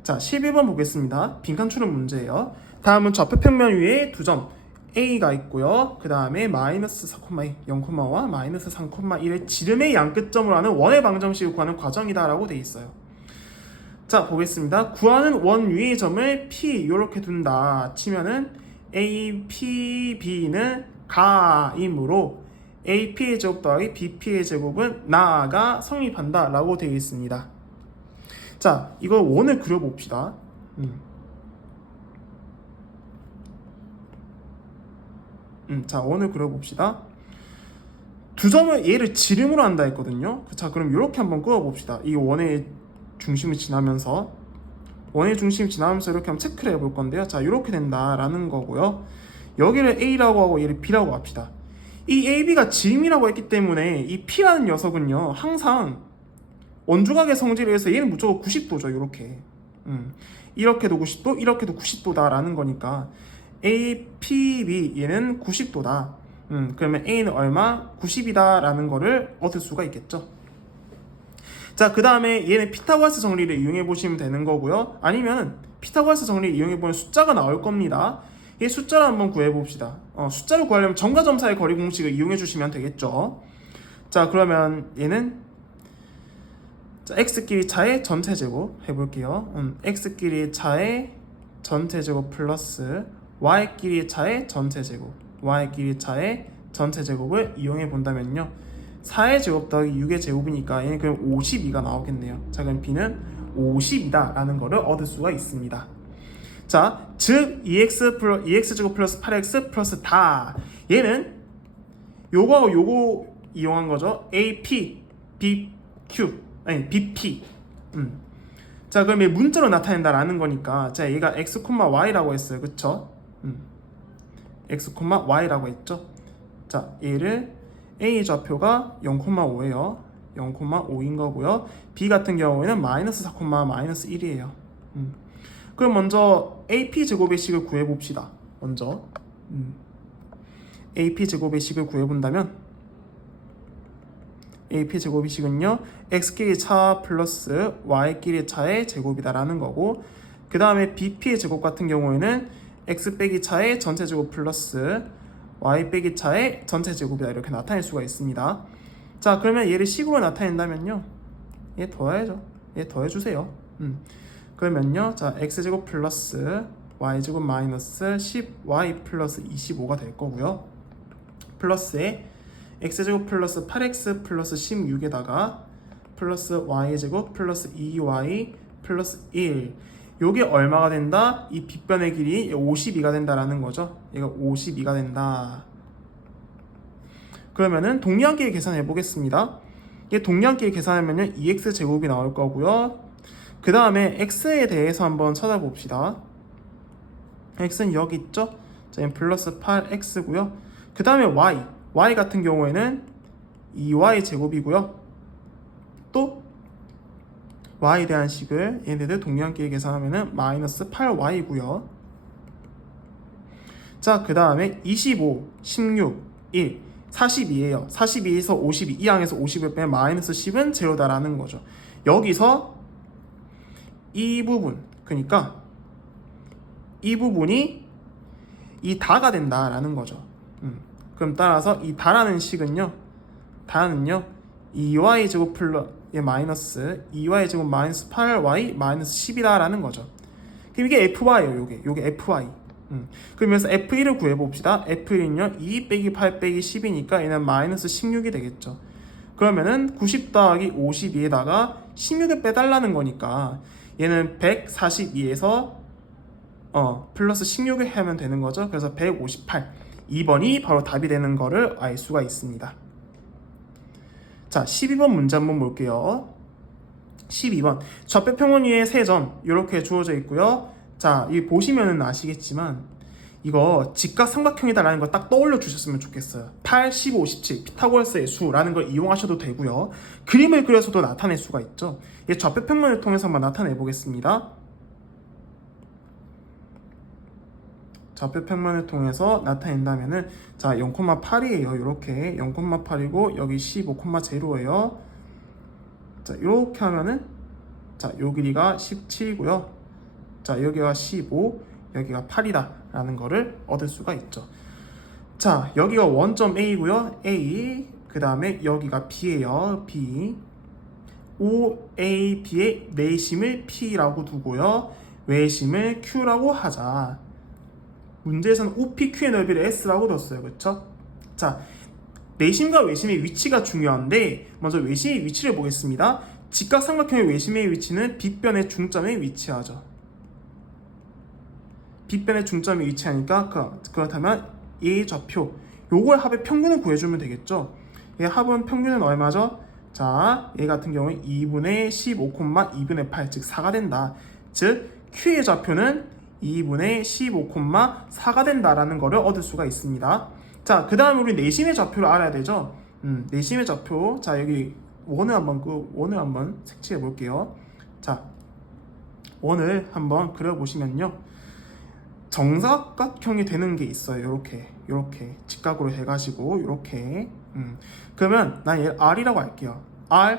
자, 11번 보겠습니다. 빈칸 추론 문제예요. 다음은 좌표 평면 위에 두 점 A가 있고요. 그 다음에 마이너스 4,2, 0,5와 마이너스 3,1의 지름의 양끝점을 하는 원의 방정식을 구하는 과정이다 라고 되어 있어요. 자, 보겠습니다. 구하는 원 위의 점을 P 이렇게 둔다 치면은 A, P, B는 가이므로 AP의 제곱 더하기 BP의 제곱은 나가 성립한다 라고 되어 있습니다. 자, 이거 원을 그려봅시다. 자, 원을 그려봅시다. 두 점을 얘를 지름으로 한다 했거든요. 자, 그럼 이렇게 한번 그어봅시다. 이 원의 중심을 지나면서 이렇게 한번 체크를 해볼 건데요. 자, 이렇게 된다라는 거고요. 여기를 A라고 하고 얘를 B라고 합시다. 이 AB가 지름이라고 했기 때문에 이 P라는 녀석은요, 항상 원주각의 성질을 해서 얘는 무조건 90도죠. 이렇게 이렇게도 90도, 이렇게도 90도다라는 거니까 A, P, B 얘는 90도다. 그러면 A는 얼마? 90이다 라는 거를 얻을 수가 있겠죠. 자, 그 다음에 얘는 피타고라스 정리를 이용해 보시면 되는 거고요. 아니면 피타고라스 정리를 이용해 보면 숫자가 나올 겁니다. 이 숫자를 한번 구해 봅시다. 숫자를 구하려면 점과 점 사이의 거리 공식을 이용해 주시면 되겠죠. 자, 그러면 얘는 자, x끼리 차의 전체 제곱 해볼게요. x끼리 차의 전체 제곱 플러스 y끼리 차의 전체 제곱, y끼리 차의 전체 제곱을 이용해 본다면요, 4의 제곱 더하기 6의 제곱이니까 얘는 그럼 52가 나오겠네요. 자, 그럼 b는 50이다 라는 거를 얻을 수가 있습니다. 자, 즉 2x 제곱 플러스 8x 플러스 다, 얘는 요거하고 요거 이용한 거죠. AP, BQ, 아니 BP. 자, 그럼 얘 문자로 나타낸다라는 거니까, 자, 얘가 x, y라고 했어요. 그쵸? x, y라고 했죠? 자, 얘를 A 좌표가 0,5예요. 0,5인 거고요. B 같은 경우에는 마이너스 4, 마이너스 1이에요. 그럼 먼저 AP 제곱의 식을 구해봅시다. 먼저 AP 제곱의 식을 구해본다면 AP 제곱의 식은요 x끼리 차 플러스 y끼리 차의 제곱이다라는 거고, 그 다음에 BP의 제곱 같은 경우에는 x 빼기 차의 전체 제곱 플러스 y 빼기 차의 전체 제곱이다, 이렇게 나타낼 수가 있습니다. 자, 그러면 얘를 식으로 나타낸다면요, 얘 더해야죠. 얘 더해주세요. 그러면요, 자, x제곱 플러스 y제곱 마이너스 10y 플러스 25가 될 거고요. 플러스에 x제곱 플러스 8x 플러스 16에다가 플러스 y제곱 플러스 2y 플러스 1, 요게 얼마가 된다? 이 빗변의 길이 52가 된다라는 거죠. 얘가 52가 된다. 그러면은 동량끼리 계산해 보겠습니다. 이게 동량끼리 계산하면은 2x 제곱이 나올 거고요. 그 다음에 x에 대해서 한번 찾아봅시다. x는 여기 있죠? 자, 플러스 8x고요. 그 다음에 y 같은 경우에는 2y 제곱이고요. 또 y에 대한 식을 얘네들 동량끼리 계산하면은 마이너스 8y고요. 자, 그 다음에 25, 16, 1, 42예요. 42에서 52, 이 항에서 50을 빼면 마이너스 10은 제로다라는 거죠. 여기서 이 부분, 그러니까 이 부분이 이 다가 된다라는 거죠. 그럼 따라서 이 다라는 식은요, 다는요 2y 제곱 플러스 마이너스 2y 제곱 마이너스 8y 마이너스 10이다라는 거죠. 그럼 이게 fy예요. 요게 fy. 그러면서 f1을 구해봅시다. f1은요 2 빼기 8 빼기 10이니까 얘는 마이너스 16이 되겠죠. 그러면은 90 더하기 52에다가 16을 빼달라는 거니까 얘는 142에서 플러스 16을 하면 되는 거죠. 그래서 158, 2번이 바로 답이 되는 거를 알 수가 있습니다. 자, 12번 문제 한번 볼게요. 12번 좌표 평원 위에 3점 이렇게 주어져 있고요. 자, 이 보시면은 아시겠지만 이거 직각삼각형이다라는 걸 딱 떠올려 주셨으면 좋겠어요. 8, 15, 17 피타고라스의 수라는 걸 이용하셔도 되고요. 그림을 그려서도 나타낼 수가 있죠. 이 좌표 평면을 통해서 한번 나타내 보겠습니다. 좌표 평면을 통해서 나타낸다면은 자, 0,8이에요. 이렇게 0,8이고 여기 15,0예요. 자, 이렇게 하면은 자, 요 길이가 17이고요. 자, 여기가 15, 여기가 8이다 라는 거를 얻을 수가 있죠. 자, 여기가 원점 A고요. A. 그 다음에 여기가 B예요. B. OA, B의 내심을 P라고 두고요. 외심을 Q라고 하자. 문제에서는 OPQ의 넓이를 S라고 뒀어요. 그쵸? 자, 내심과 외심의 위치가 중요한데 먼저 외심의 위치를 보겠습니다. 직각삼각형의 외심의 위치는 빗변의 중점에 위치하죠. 빗변의 중점에 위치하니까 그렇다면 얘의 좌표, 요거의 합의 평균을 구해주면 되겠죠. 얘 합은 평균은 얼마죠? 자, 얘 같은 경우에 2분의 15, 2분의 8, 즉 4가 된다. 즉 Q의 좌표는 2분의 15, 4가 된다라는 것을 얻을 수가 있습니다. 자, 그 다음에 우리 내심의 좌표를 알아야 되죠. 내심의 좌표. 자, 여기 원을 한번 색칠해 볼게요. 자, 원을 한번 그려보시면요, 정사각형이 되는 게 있어요. 요렇게 직각으로 해가지고 요렇게. 그러면 난 얘를 R이라고 할게요. R,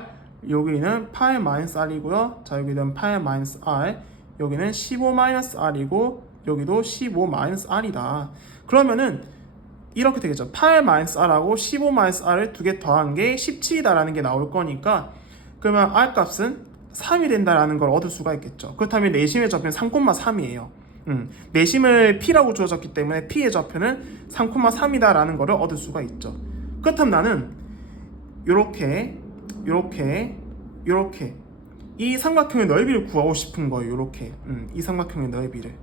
여기는 8-R이고요. 자, 여기는 8-R, 여기는 15-R이고 여기도 15-R이다. 그러면은 이렇게 되겠죠. 8-R하고 15-R을 두 개 더한 게 17이다라는 게 나올 거니까, 그러면 R 값은 3이 된다라는 걸 얻을 수가 있겠죠. 그렇다면 내심의 좌표는 3,3이에요. 내심을 P라고 주어졌기 때문에 P의 좌표는 3,3이다라는 것을 얻을 수가 있죠. 그렇다면 나는 요렇게 이 삼각형의 넓이를 구하고 싶은 거예요. 요렇게 이 삼각형의 넓이를.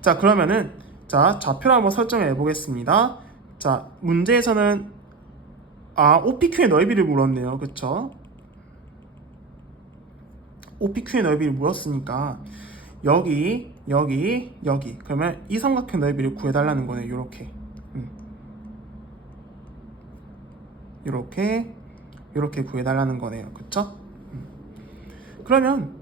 자, 그러면은 자, 좌표를 한번 설정해 보겠습니다. 자, 문제에서는 OPQ의 넓이를 물었네요. 그쵸? OPQ의 넓이를 물었으니까 여기 그러면 이 삼각형 넓이를 구해달라는 거네요. 요렇게. 이렇게 구해달라는 거네요. 그쵸? 그러면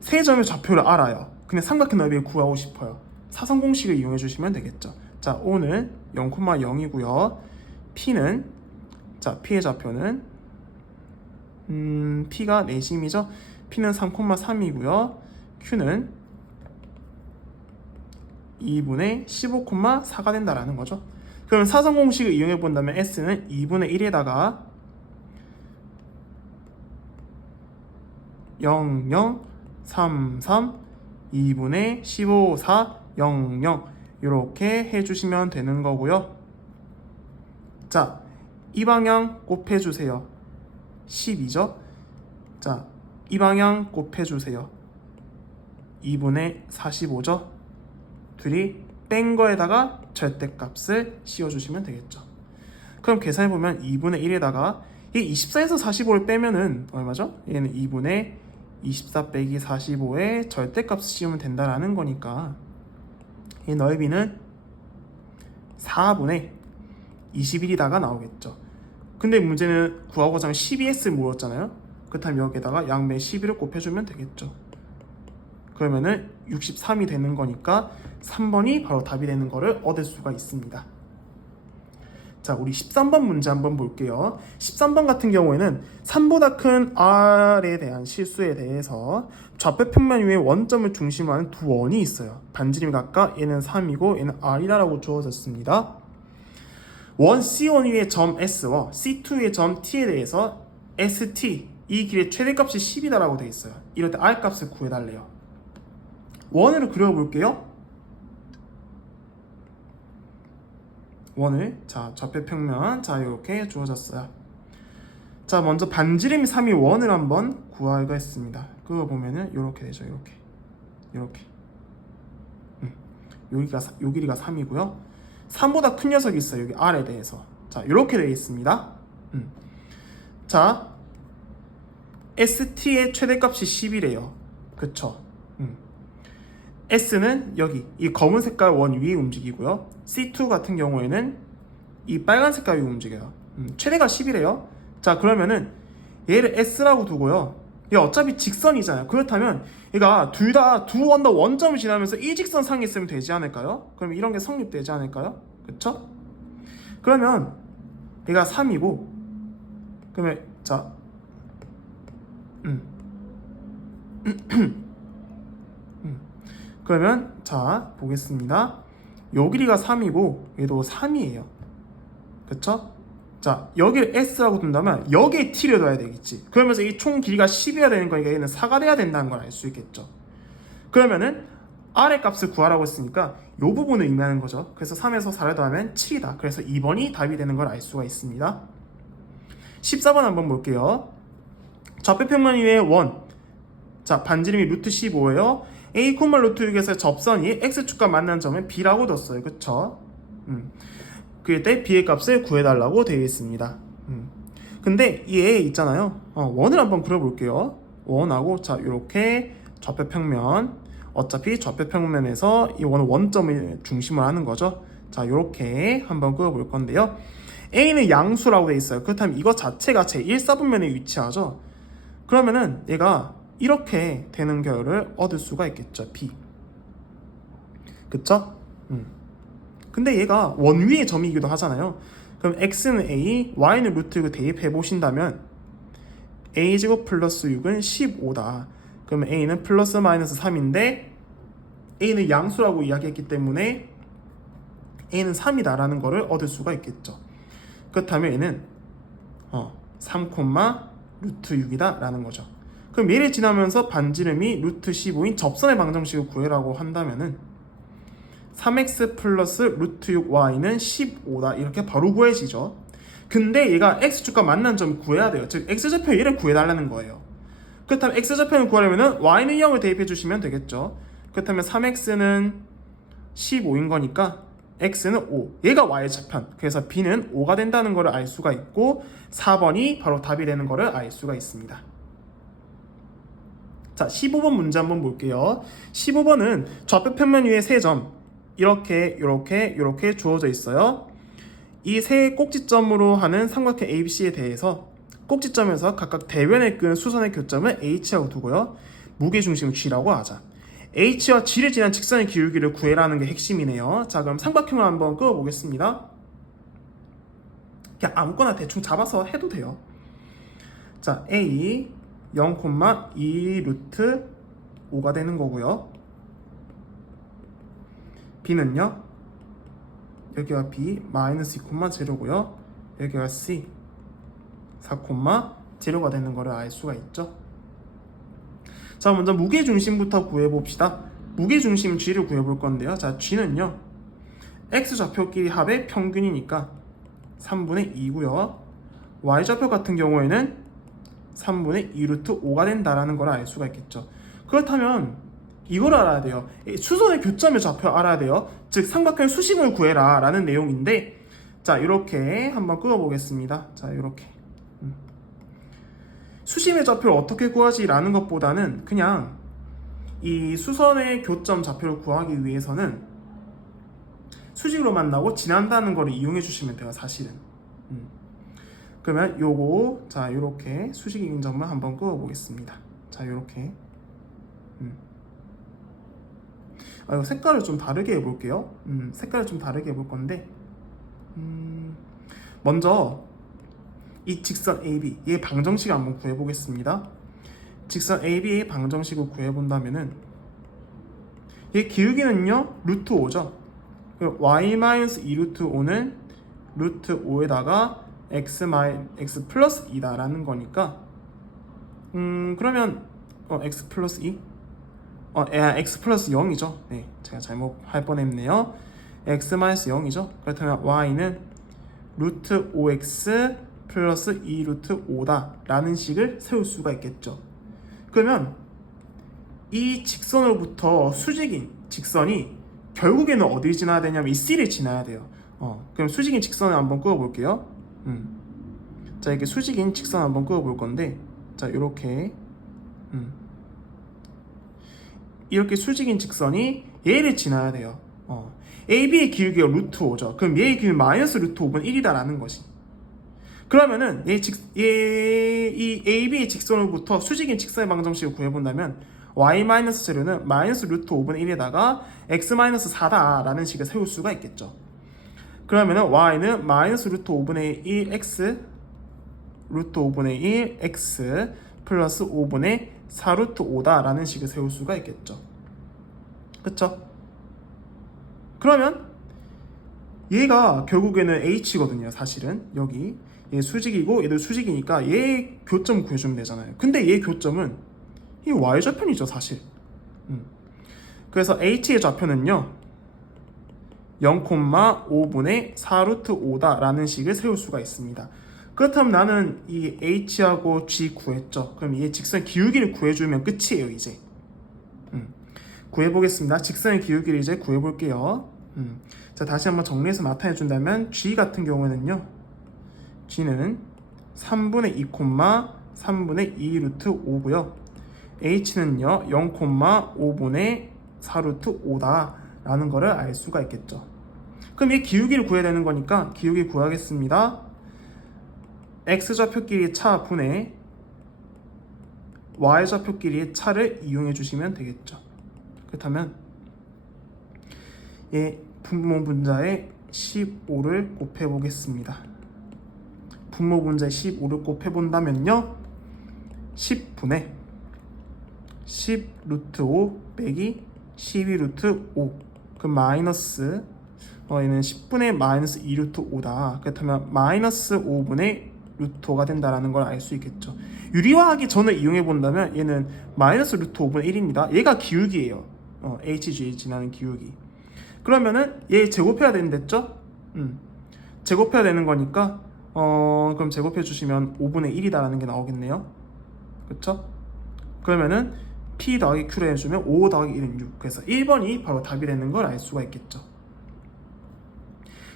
세 점의 좌표를 알아요. 근데 삼각형 너비를 구하고 싶어요. 사선 공식을 이용해 주시면 되겠죠. 자, O는 0,0이고요. P는, 자, P의 좌표는 P가 내심이죠. P는 3,3이고요. Q는 2분의 15,4가 된다라는 거죠. 그럼 사선 공식을 이용해 본다면 S는 2분의 1에다가 0, 0, 3, 3, 2분의 15, 4, 0, 0 이렇게 해주시면 되는 거고요. 자, 이 방향 곱해주세요. 12죠. 자, 이 방향 곱해주세요. 2분의 45죠. 둘이 뺀 거에다가 절대값을 씌워주시면 되겠죠. 그럼 계산해보면 2분의 1에다가 이 24에서 45를 빼면은 얼마죠? 얘는 2분의 24 빼기 45에 절대값을 씌우면 된다라는 거니까 이 넓이는 4분의 21이다가 나오겠죠. 근데 문제는 구하고자 하면 12S를 물었잖아요. 그렇다면 여기에다가 양변 12를 곱해주면 되겠죠. 그러면은 63이 되는 거니까 3번이 바로 답이 되는 거를 얻을 수가 있습니다. 자, 우리 13번 문제 한번 볼게요. 13번 같은 경우에는 3보다 큰 R에 대한 실수에 대해서 좌표 평면 위에 원점을 중심으로 하는 두 원이 있어요. 반지름이 각각 얘는 3이고 얘는 R이다라고 주어졌습니다. 원 C1 위의 점 S와 C2 위의 점 T에 대해서 ST 이 길의 최대값이 10이다라고 되어 있어요. 이럴 때 R 값을 구해달래요. 원을 그려볼게요. 원을, 자, 좌표 평면, 자, 이렇게 주어졌어요. 자, 먼저 반지름이 3이 원을 한번 구하겠습니다. 그거 보면은 이렇게 되죠. 이렇게 요 길이가 3이고요 3보다 큰 녀석이 있어요. 여기 R에 대해서. 자, 이렇게 되어 있습니다. 자, ST의 최대값이 10이래요. 그쵸? S는 여기 이 검은 색깔 원 위에 움직이고요. C2 같은 경우에는 이 빨간 색깔 위에 움직여요. 최대가 10이래요. 자, 그러면은 얘를 S라고 두고요. 얘 어차피 직선이잖아요. 그렇다면 얘가 둘 다 두 원더 원점을 지나면서 일직선상에 있으면 되지 않을까요? 그럼 이런 게 성립되지 않을까요? 그쵸? 그러면 얘가 3이고 그러면 자 그러면 자 보겠습니다. 요 길이가 3이고 얘도 3이에요. 그쵸? 자, 여기를 S라고 둔다면 여기에 T를 둬야 되겠지. 그러면서 이 총 길이가 10이어야 되는 거니까 얘는 4가 돼야 된다는 걸 알 수 있겠죠. 그러면은 R의 값을 구하라고 했으니까 이 부분을 의미하는 거죠. 그래서 3에서 4를 더하면 7이다. 그래서 2번이 답이 되는 걸 알 수가 있습니다. 14번 한번 볼게요. 좌표 평면 위에 원. 자, 반지름이 루트 15예요. A, 루트 6에서 접선이 X축과 만나는 점은 B라고 뒀어요. 그쵸? 그럴 때 B의 값을 구해달라고 되어 있습니다. 근데 이 A 있잖아요. 원을 한번 그려볼게요. 원하고, 자, 이렇게 좌표 평면. 어차피 좌표 평면에서 이 원은 원점을 중심으로 하는 거죠. 자, 이렇게 한번 그려볼 건데요. A는 양수라고 되어 있어요. 그렇다면 이것 자체가 제 1사분면에 위치하죠. 그러면은 얘가 이렇게 되는 결을 얻을 수가 있겠죠. B. 그쵸? 근데 얘가 원 위의 점이기도 하잖아요. 그럼 x는 a, y는 루트 6을 대입해 보신다면 a제곱 플러스 6은 15다. 그러면 a는 플러스 마이너스 3인데 a는 양수라고 이야기했기 때문에 a는 3이다 라는 거를 얻을 수가 있겠죠. 그렇다면 얘는 3, 루트 6이다 라는 거죠. 그럼 얘를 지나면서 반지름이 루트 15인 접선의 방정식을 구해라고 한다면은 3x 플러스 루트 6y는 15다 이렇게 바로 구해지죠. 근데 얘가 x축과 만난 점을 구해야 돼요. 즉 x좌표 얘를 구해달라는 거예요. 그렇다면 x좌표를 구하려면 y는 0을 대입해 주시면 되겠죠. 그렇다면 3x는 15인 거니까 x는 5, 얘가 y의 좌편. 그래서 b는 5가 된다는 것을 알 수가 있고 4번이 바로 답이 되는 것을 알 수가 있습니다. 자, 15번 문제 한번 볼게요. 15번은 좌표 평면 위에 세 점 이렇게 주어져 있어요. 이 세 꼭지점으로 하는 삼각형 ABC에 대해서 꼭지점에서 각각 대변에 끄는 수선의 교점을 H라고 두고요. 무게중심을 G라고 하자. H와 G를 지난 직선의 기울기를 구해라는 게 핵심이네요. 자, 그럼 삼각형을 한번 그어보겠습니다. 그냥 아무거나 대충 잡아서 해도 돼요. 자, A 0,2 루트 5가 되는 거고요. B는요, 여기가 B 마이너스 2,0고요. 여기가 C 4,0가 되는 거를 알 수가 있죠. 자, 먼저 무게중심부터 구해봅시다. 무게중심 G를 구해볼 건데요. 자, G는요, X좌표끼리 합의 평균이니까 3분의 2고요. Y좌표 같은 경우에는 3분의 2 루트 5가 된다라는 걸 알 수가 있겠죠. 그렇다면 이걸 알아야 돼요. 수선의 교점의 좌표 알아야 돼요. 즉 삼각형 수심을 구해라 라는 내용인데, 자, 이렇게 한번 끄어보겠습니다. 자, 이렇게 수심의 좌표를 어떻게 구하지 라는 것보다는 그냥 이 수선의 교점 좌표를 구하기 위해서는 수직으로 만나고 지난다는 걸 이용해 주시면 돼요, 사실은. 그러면 요거, 자, 요렇게 수직인 점을 한번 그어 보겠습니다. 자, 요렇게. 이거 색깔을 좀 다르게 해볼게요. 색깔을 좀 다르게 해볼 건데, 먼저 이 직선 AB, 얘 방정식 한번 구해보겠습니다. 직선 AB의 방정식을 구해본다면은 얘 기울기는요, 루트 5죠. y-2 루트 5는 루트 5에다가 x 플러스 2다라는 거니까, 그러면 x 플러스 2? x 플러스 0이죠. 네, 제가 잘못 할 뻔했네요. x 마이너스 0이죠. 그렇다면 y는 루트 5x 플러스 2 루트 5다 라는 식을 세울 수가 있겠죠. 그러면 이 직선으로부터 수직인 직선이 결국에는 어디를 지나야 되냐면 이 C를 지나야 돼요. 그럼 수직인 직선을 한번 그어 볼게요. 자, 이렇게 수직인 직선 한번 그어 볼 건데, 자, 이렇게 이렇게 수직인 직선이 얘를 지나야 돼요. AB의 기울기가 루트 5죠. 그럼 얘의 기울기 마이너스 루트 5분 1이다 라는 것이. 그러면은 이 AB의 직선으로부터 수직인 직선의 방정식을 구해본다면 y-제로는 마이너스 루트 5분의 1에다가 x-4다 라는 식을 세울 수가 있겠죠. 그러면은 y는 마이너스 루트 5분의 1 x 루트 5분의 1 x 플러스 5분의 4 루트 5다 라는 식을 세울 수가 있겠죠. 그쵸? 그러면 얘가 결국에는 h거든요. 사실은 여기 얘 수직이고 얘도 수직이니까 얘 교점 구해주면 되잖아요. 근데 얘 교점은 이 y좌편이죠, 사실. 그래서 h의 좌표는요 0,5분의 4 루트 5다 라는 식을 세울 수가 있습니다. 그렇다면 나는 이 h하고 g 구했죠. 그럼 이 직선 기울기를 구해주면 끝이에요, 이제. 구해보겠습니다. 직선의 기울기를 이제 구해볼게요. 자, 다시 한번 정리해서 나타내준다면 g 같은 경우에는요, g는 3분의 2, 3분의 2 루트 5고요. h는요 0,5분의 4 루트 5다 라는 거를 알 수가 있겠죠. 그럼 이 기울기를 구해야 되는 거니까 기울기 구하겠습니다. x좌표끼리의 차 분의 y좌표끼리의 차를 이용해 주시면 되겠죠. 그렇다면 분모 분자에 15를 곱해 보겠습니다. 분모 분자에 15를 곱해 본다면요 10분의 10 루트 5 빼기 12 루트 5, 그럼 마이너스 얘는 10분의 마이너스 2 루트 5다. 그렇다면 마이너스 5분의 루트 5가 된다라는 걸 알 수 있겠죠. 유리화하기 전을 이용해 본다면 얘는 마이너스 루트 5분의 1입니다. 얘가 기울기예요. HG에 지나는 기울기. 그러면은 얘 제곱해야 되는데죠? 제곱해야 되는 거니까 그럼 제곱해 주시면 5분의 1이다라는 게 나오겠네요. 그렇죠? 그러면은 P 더하기 Q를 해주면 5 더하기 1은 6. 그래서 1번이 바로 답이 되는 걸 알 수가 있겠죠.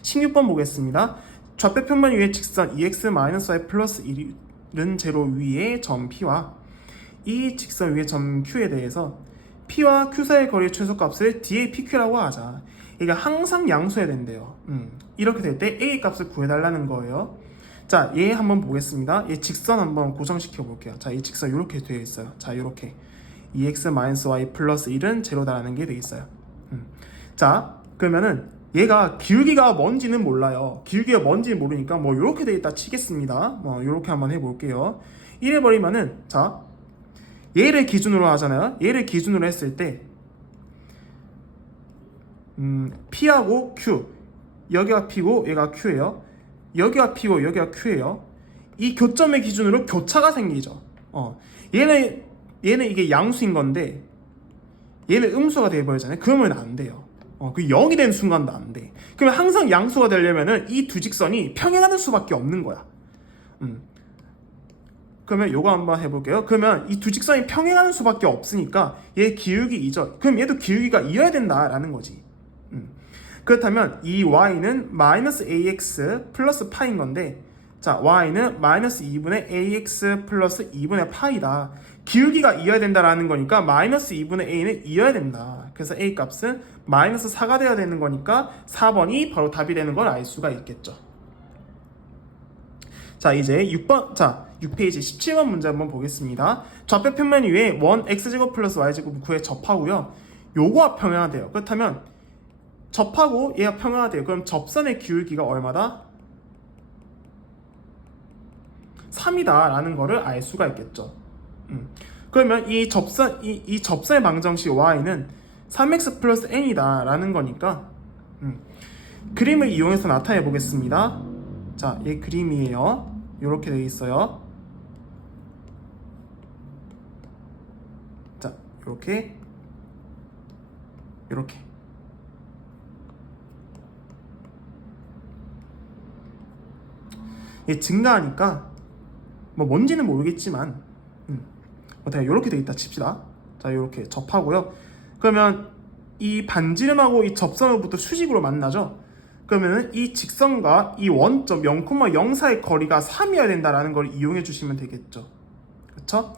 16번 보겠습니다. 좌표 평면 위의 직선 EX-Y 플러스 1은 제로 위의 점 P와 이 직선 위의 점 Q에 대해서 P와 Q 사이의 거리의 최소값을 D의 PQ라고 하자. 이게 항상 양수해야 된대요. 이렇게 될 때 a 값을 구해달라는 거예요. 자, 얘 한번 보겠습니다. 얘 직선 한번 고정시켜 볼게요. 자, 이 직선 이렇게 되어 있어요. 자, 이렇게 2x-y 플러스 1은 제로다라는 게 되어 있어요. 자, 그러면은 얘가 기울기가 뭔지는 몰라요. 기울기가 뭔지 모르니까 뭐 이렇게 되어 있다 치겠습니다. 뭐 이렇게 한번 해볼게요. 이래 버리면은, 자, 얘를 기준으로 하잖아요. 얘를 기준으로 했을 때 P하고 Q, 여기가 P고 얘가 Q예요. 여기가 P고 여기가 Q예요. 이 교점의 기준으로 교차가 생기죠. 얘는 이게 양수인 건데 얘는 음수가 돼버리잖아요. 그러면 안 돼요. 그 0이 되는 순간도 안 돼. 그러면 항상 양수가 되려면은 이 두 직선이 평행하는 수밖에 없는 거야. 그러면 요거 한번 해볼게요. 그러면 이 두 직선이 평행하는 수밖에 없으니까 얘 기울기 2죠. 그럼 얘도 기울기가 2여야 된다라는 거지. 그렇다면 이 y는 마이너스 ax 플러스 파인 건데, 자, y는 마이너스 2분의 ax 플러스 2분의 파이다. 기울기가 2여야 된다라는 거니까 마이너스 2분의 a는 2여야 된다. 그래서 a 값은 마이너스 4가 돼야 되는 거니까 4번이 바로 답이 되는 걸 알 수가 있겠죠. 자, 이제 6페이지 17번 문제 한번 보겠습니다. 좌표 평면 위에 원 x제곱 플러스 y제곱 구해 접하고요. 요거와 평행하대요. 그렇다면 접하고 얘가 평행하대요. 그럼 접선의 기울기가 얼마다? 3이다 라는 거를 알 수가 있겠죠. 그러면 이 접선의 방정식 y는 3x 플러스 n이다 라는 거니까 그림을 이용해서 나타내 보겠습니다. 자, 이 그림이에요. 이렇게 되어 있어요. 자, 이렇게 이게 증가하니까 뭐 뭔지는 모르겠지만 대략 이렇게 돼 있다 칩시다. 자, 이렇게 접하고요. 그러면 이 반지름하고 이 접선으로부터 수직으로 만나죠. 그러면은 이 직선과 이 원점 0,04의 거리가 3이어야 된다라는 걸 이용해 주시면 되겠죠. 그렇죠?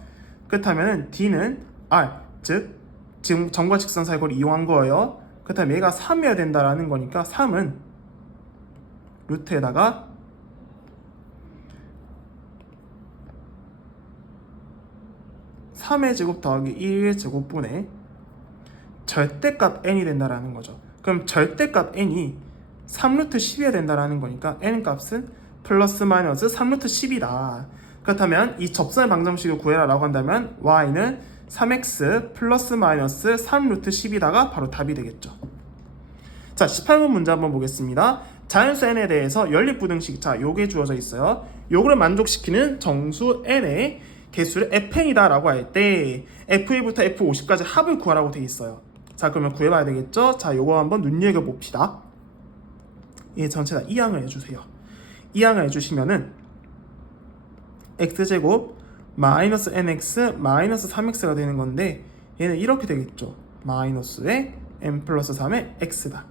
그렇다면은 D는 R, 즉 지금 점과 직선 사이 거리 이용한 거예요. 그렇다면 얘가 3이어야 된다라는 거니까 3은 루트에다가 (3의 제곱 더하기 1의 제곱분의) 절대값 n이 된다라는 거죠. 그럼 절대값 n이 3루트 10이어야 된다라는 거니까 n 값은 플러스 마이너스 3루트 10이다. 그렇다면 이 접선의 방정식을 구해라 라고 한다면 y는 3x 플러스 마이너스 3루트 10이다가 바로 답이 되겠죠. 자, 18번 문제 한번 보겠습니다. 자연수 n에 대해서 연립부등식, 자, 요게 주어져 있어요. 요거를 만족시키는 정수 n의 개수를 fn이다 라고 할 때 f1부터 f50까지 합을 구하라고 돼 있어요. 자, 그러면 구해봐야 되겠죠. 자, 요거 한번 눈여겨봅시다. 얘 전체 다 이항을 해주세요. 이항을 해주시면은 x제곱 마이너스 nx 마이너스 3x가 되는 건데 얘는 이렇게 되겠죠. 마이너스에 n 플러스 3의 x다.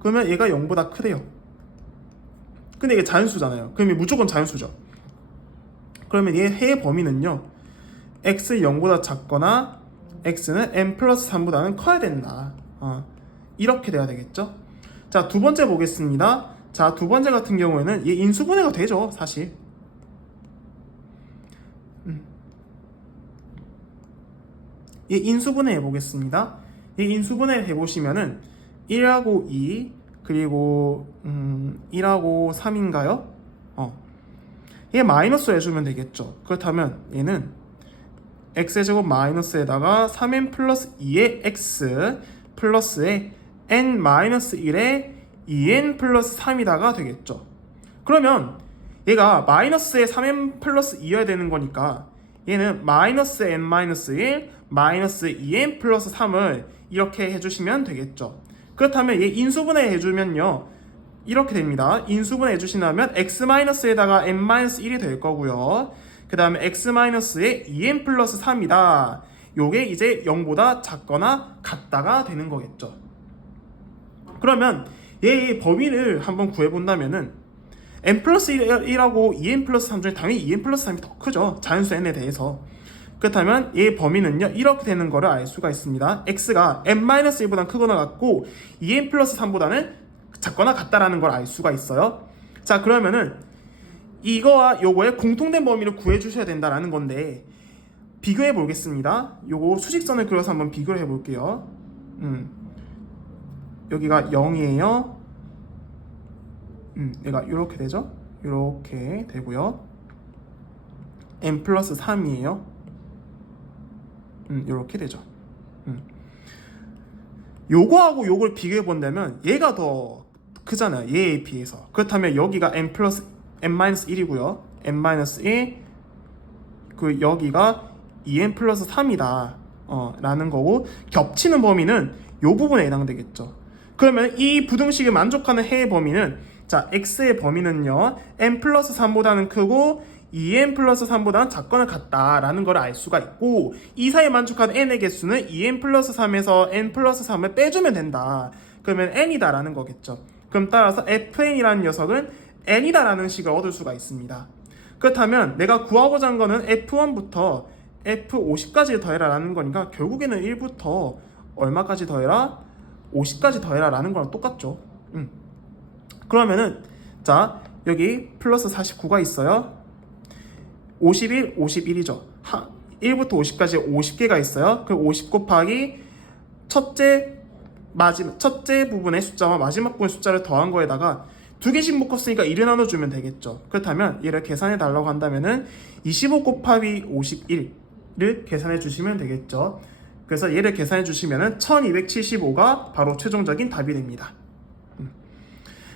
그러면 얘가 0보다 크대요. 근데 이게 자연수잖아요. 그럼 무조건 자연수죠. 그러면 얘의 범위는요, x 0보다 작거나 x는 n 플러스 3보다는 커야 된다. 이렇게 돼야 되겠죠. 자, 두 번째 보겠습니다. 자, 두 번째 같은 경우에는 얘 인수분해가 되죠, 사실. 얘 인수분해 해보겠습니다. 얘 인수분해 해보시면은 1하고 2 그리고 1하고 3인가요? 얘 마이너스로 해주면 되겠죠. 그렇다면 얘는 x제곱 마이너스에다가 3n 플러스 2의 x 플러스에 n 마이너스 1에 2n 플러스 3이다가 되겠죠. 그러면 얘가 마이너스에 3n 플러스 2여야 되는 거니까 얘는 마이너스 n 마이너스 1 마이너스 2n 플러스 3을 이렇게 해주시면 되겠죠. 그렇다면 얘 인수분해 해주면요, 이렇게 됩니다. 인수분해 해주신다면 x-에다가 n-1이 될 거고요. 그 다음에 x-에 2n 플러스 3이다. 요게 이제 0보다 작거나 같다가 되는 거겠죠. 그러면 얘의 범위를 한번 구해본다면은 n 플러스 1하고 2n 플러스 3 중에 당연히 2n 플러스 3이 더 크죠. 자연수 n에 대해서. 그렇다면 얘의 범위는요 이렇게 되는 거를 알 수가 있습니다. x가 n-1보다 크거나 같고 2n 플러스 3보다는 작거나 같다라는 걸 알 수가 있어요. 자, 그러면은 이거와 요거의 공통된 범위를 구해 주셔야 된다라는 건데 비교해 보겠습니다. 요거 수직선을 그려서 한번 비교를 해 볼게요. 여기가 0이에요. 얘가 이렇게 되죠? 이렇게 되고요. n 플러스 3이에요. 이렇게 되죠. 요거하고 요걸 비교해 본다면 얘가 더 크잖아요. 얘에 비해서. 그렇다면 여기가 n-1이고요. n-1 그 여기가 2n 플러스 3이다 라는 거고 겹치는 범위는 요 부분에 해당되겠죠. 그러면 이 부등식을 만족하는 해의 범위는 자 x의 범위는요 n 플러스 3보다는 크고 2n 플러스 3보다는 작거나 같다라는 걸 알 수가 있고 이 사이에 만족하는 n의 개수는 2n 플러스 3에서 n 플러스 3을 빼주면 된다. 그러면 n이다라는 거겠죠. 그럼 따라서 fn이라는 녀석은 n이다라는 식을 얻을 수가 있습니다. 그렇다면 내가 구하고자 한 거는 f1부터 f50까지 더해라 라는 거니까 결국에는 1부터 얼마까지 더해라? 50까지 더해라 라는 거랑 똑같죠. 그러면은 자 여기 플러스 49가 있어요. 51, 51이죠. 1부터 50까지 50개가 있어요. 그럼 50 곱하기 첫째 부분의 숫자와 마지막 부분의 숫자를 더한 거에다가 두 개씩 묶었으니까 1을 나눠주면 되겠죠. 그렇다면 얘를 계산해 달라고 한다면은 25 곱하기 51을 계산해 주시면 되겠죠. 그래서 얘를 계산해 주시면은 1275가 바로 최종적인 답이 됩니다.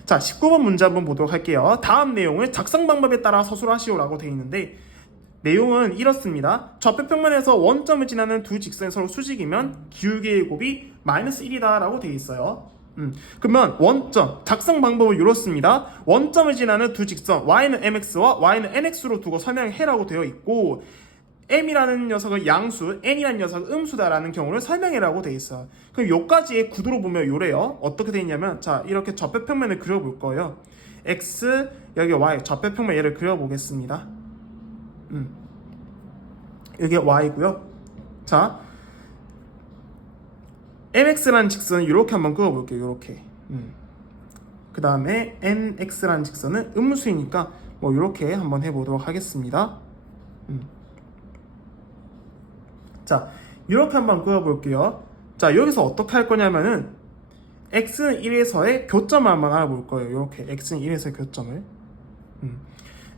자, 19번 문제 한번 보도록 할게요. 다음 내용을 작성 방법에 따라 서술하시오라고 되어 있는데 내용은 이렇습니다. 좌표 평면에서 원점을 지나는 두 직선이 서로 수직이면 기울기의 곱이 마이너스 1이다 라고 되어 있어요. 그러면 원점, 작성 방법은 이렇습니다. 원점을 지나는 두 직선 y는 mx와 y는 nx로 두고 설명해라고 되어 있고 m이라는 녀석은 양수, n이라는 녀석은 음수다라는 경우를 설명해라고 되어 있어요. 그럼 요까지의 구도로 보면 요래요. 어떻게 되어 있냐면 자 이렇게 좌표 평면을 그려볼 거예요. x, 여기 y, 좌표 평면 얘를 그려보겠습니다. 여기 y고요. 자 mx라는 직선은 이렇게 한번 그어볼게요. 이렇게. 그 다음에 nx라는 직선은 음수이니까 뭐 이렇게 한번 해보도록 하겠습니다. 자 이렇게 한번 그어볼게요. 자 여기서 어떻게 할 거냐면은 x는 1에서의 교점을 한번 알아볼 거예요. 이렇게 x는 1에서의 교점을.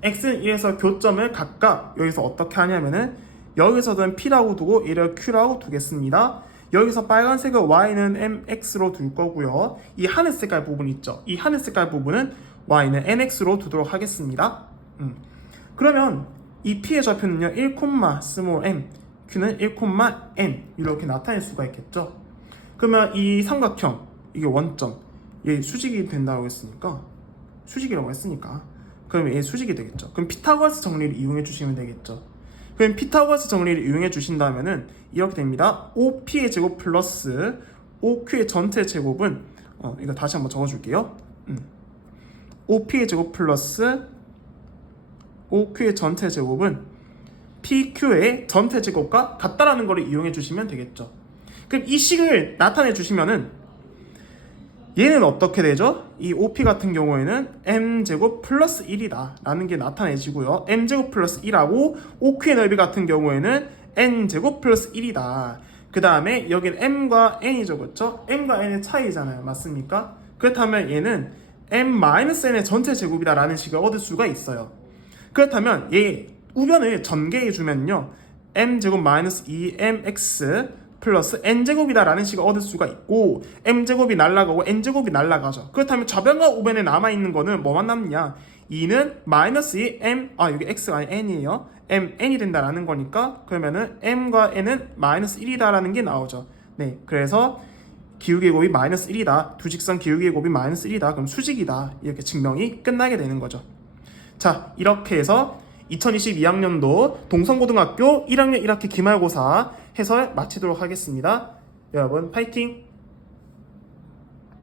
x는 1에서 교점을 각각 여기서 어떻게 하냐면은 여기서는 p라고 두고 얘를 q라고 두겠습니다. 여기서 빨간색은 y는 mx로 둘 거고요. 이 하늘 색깔 부분 있죠. 이 하늘 색깔 부분은 y는 nx로 두도록 하겠습니다. 그러면 이 p의 좌표는요 1, small m, q는 1, n 이렇게 나타낼 수가 있겠죠. 그러면 이 삼각형 이게 원점 얘 수직이 된다고 했으니까 수직이라고 했으니까 그러면 얘 수직이 되겠죠. 그럼 피타고라스 정리를 이용해 주시면 되겠죠. 그럼 피타고라스 정리를 이용해 주신다면은 이렇게 됩니다. 5p의 제곱 플러스 5q의 전체 제곱은 이거 다시 한번 적어줄게요. 5p의 제곱 플러스 5q의 전체 제곱은 pq의 전체 제곱과 같다라는 거를 이용해 주시면 되겠죠. 그럼 이 식을 나타내 주시면은 얘는 어떻게 되죠? 이 OP 같은 경우에는 m제곱 플러스 1이다 라는 게 나타내지고요. m제곱 플러스 1하고 OQ의 넓이 같은 경우에는 n제곱 플러스 1이다. 그 다음에 여기는 m과 n이죠. 그렇죠? m과 n의 차이잖아요. 맞습니까? 그렇다면 얘는 m-n의 전체 제곱이다 라는 식을 얻을 수가 있어요. 그렇다면 얘 우변을 전개해 주면요. m제곱 마이너스 2mx 플러스 n제곱이다 라는 식을 얻을 수가 있고 m제곱이 날아가고 n제곱이 날아가죠. 그렇다면 좌변과 우변에 남아있는 거는 뭐만 남냐 2는 마이너스 2 m 여기 x가 아니 n이에요. mn이 된다라는 거니까 그러면은 m과 n은 마이너스 1이다 라는 게 나오죠. 네, 그래서 기울기의 곱이 마이너스 1이다. 두 직선 기울기의 곱이 마이너스 1이다. 그럼 수직이다. 이렇게 증명이 끝나게 되는 거죠. 자, 이렇게 해서 2022학년도 동성고등학교 1학년 1학기 기말고사 해설 마치도록 하겠습니다. 여러분 파이팅!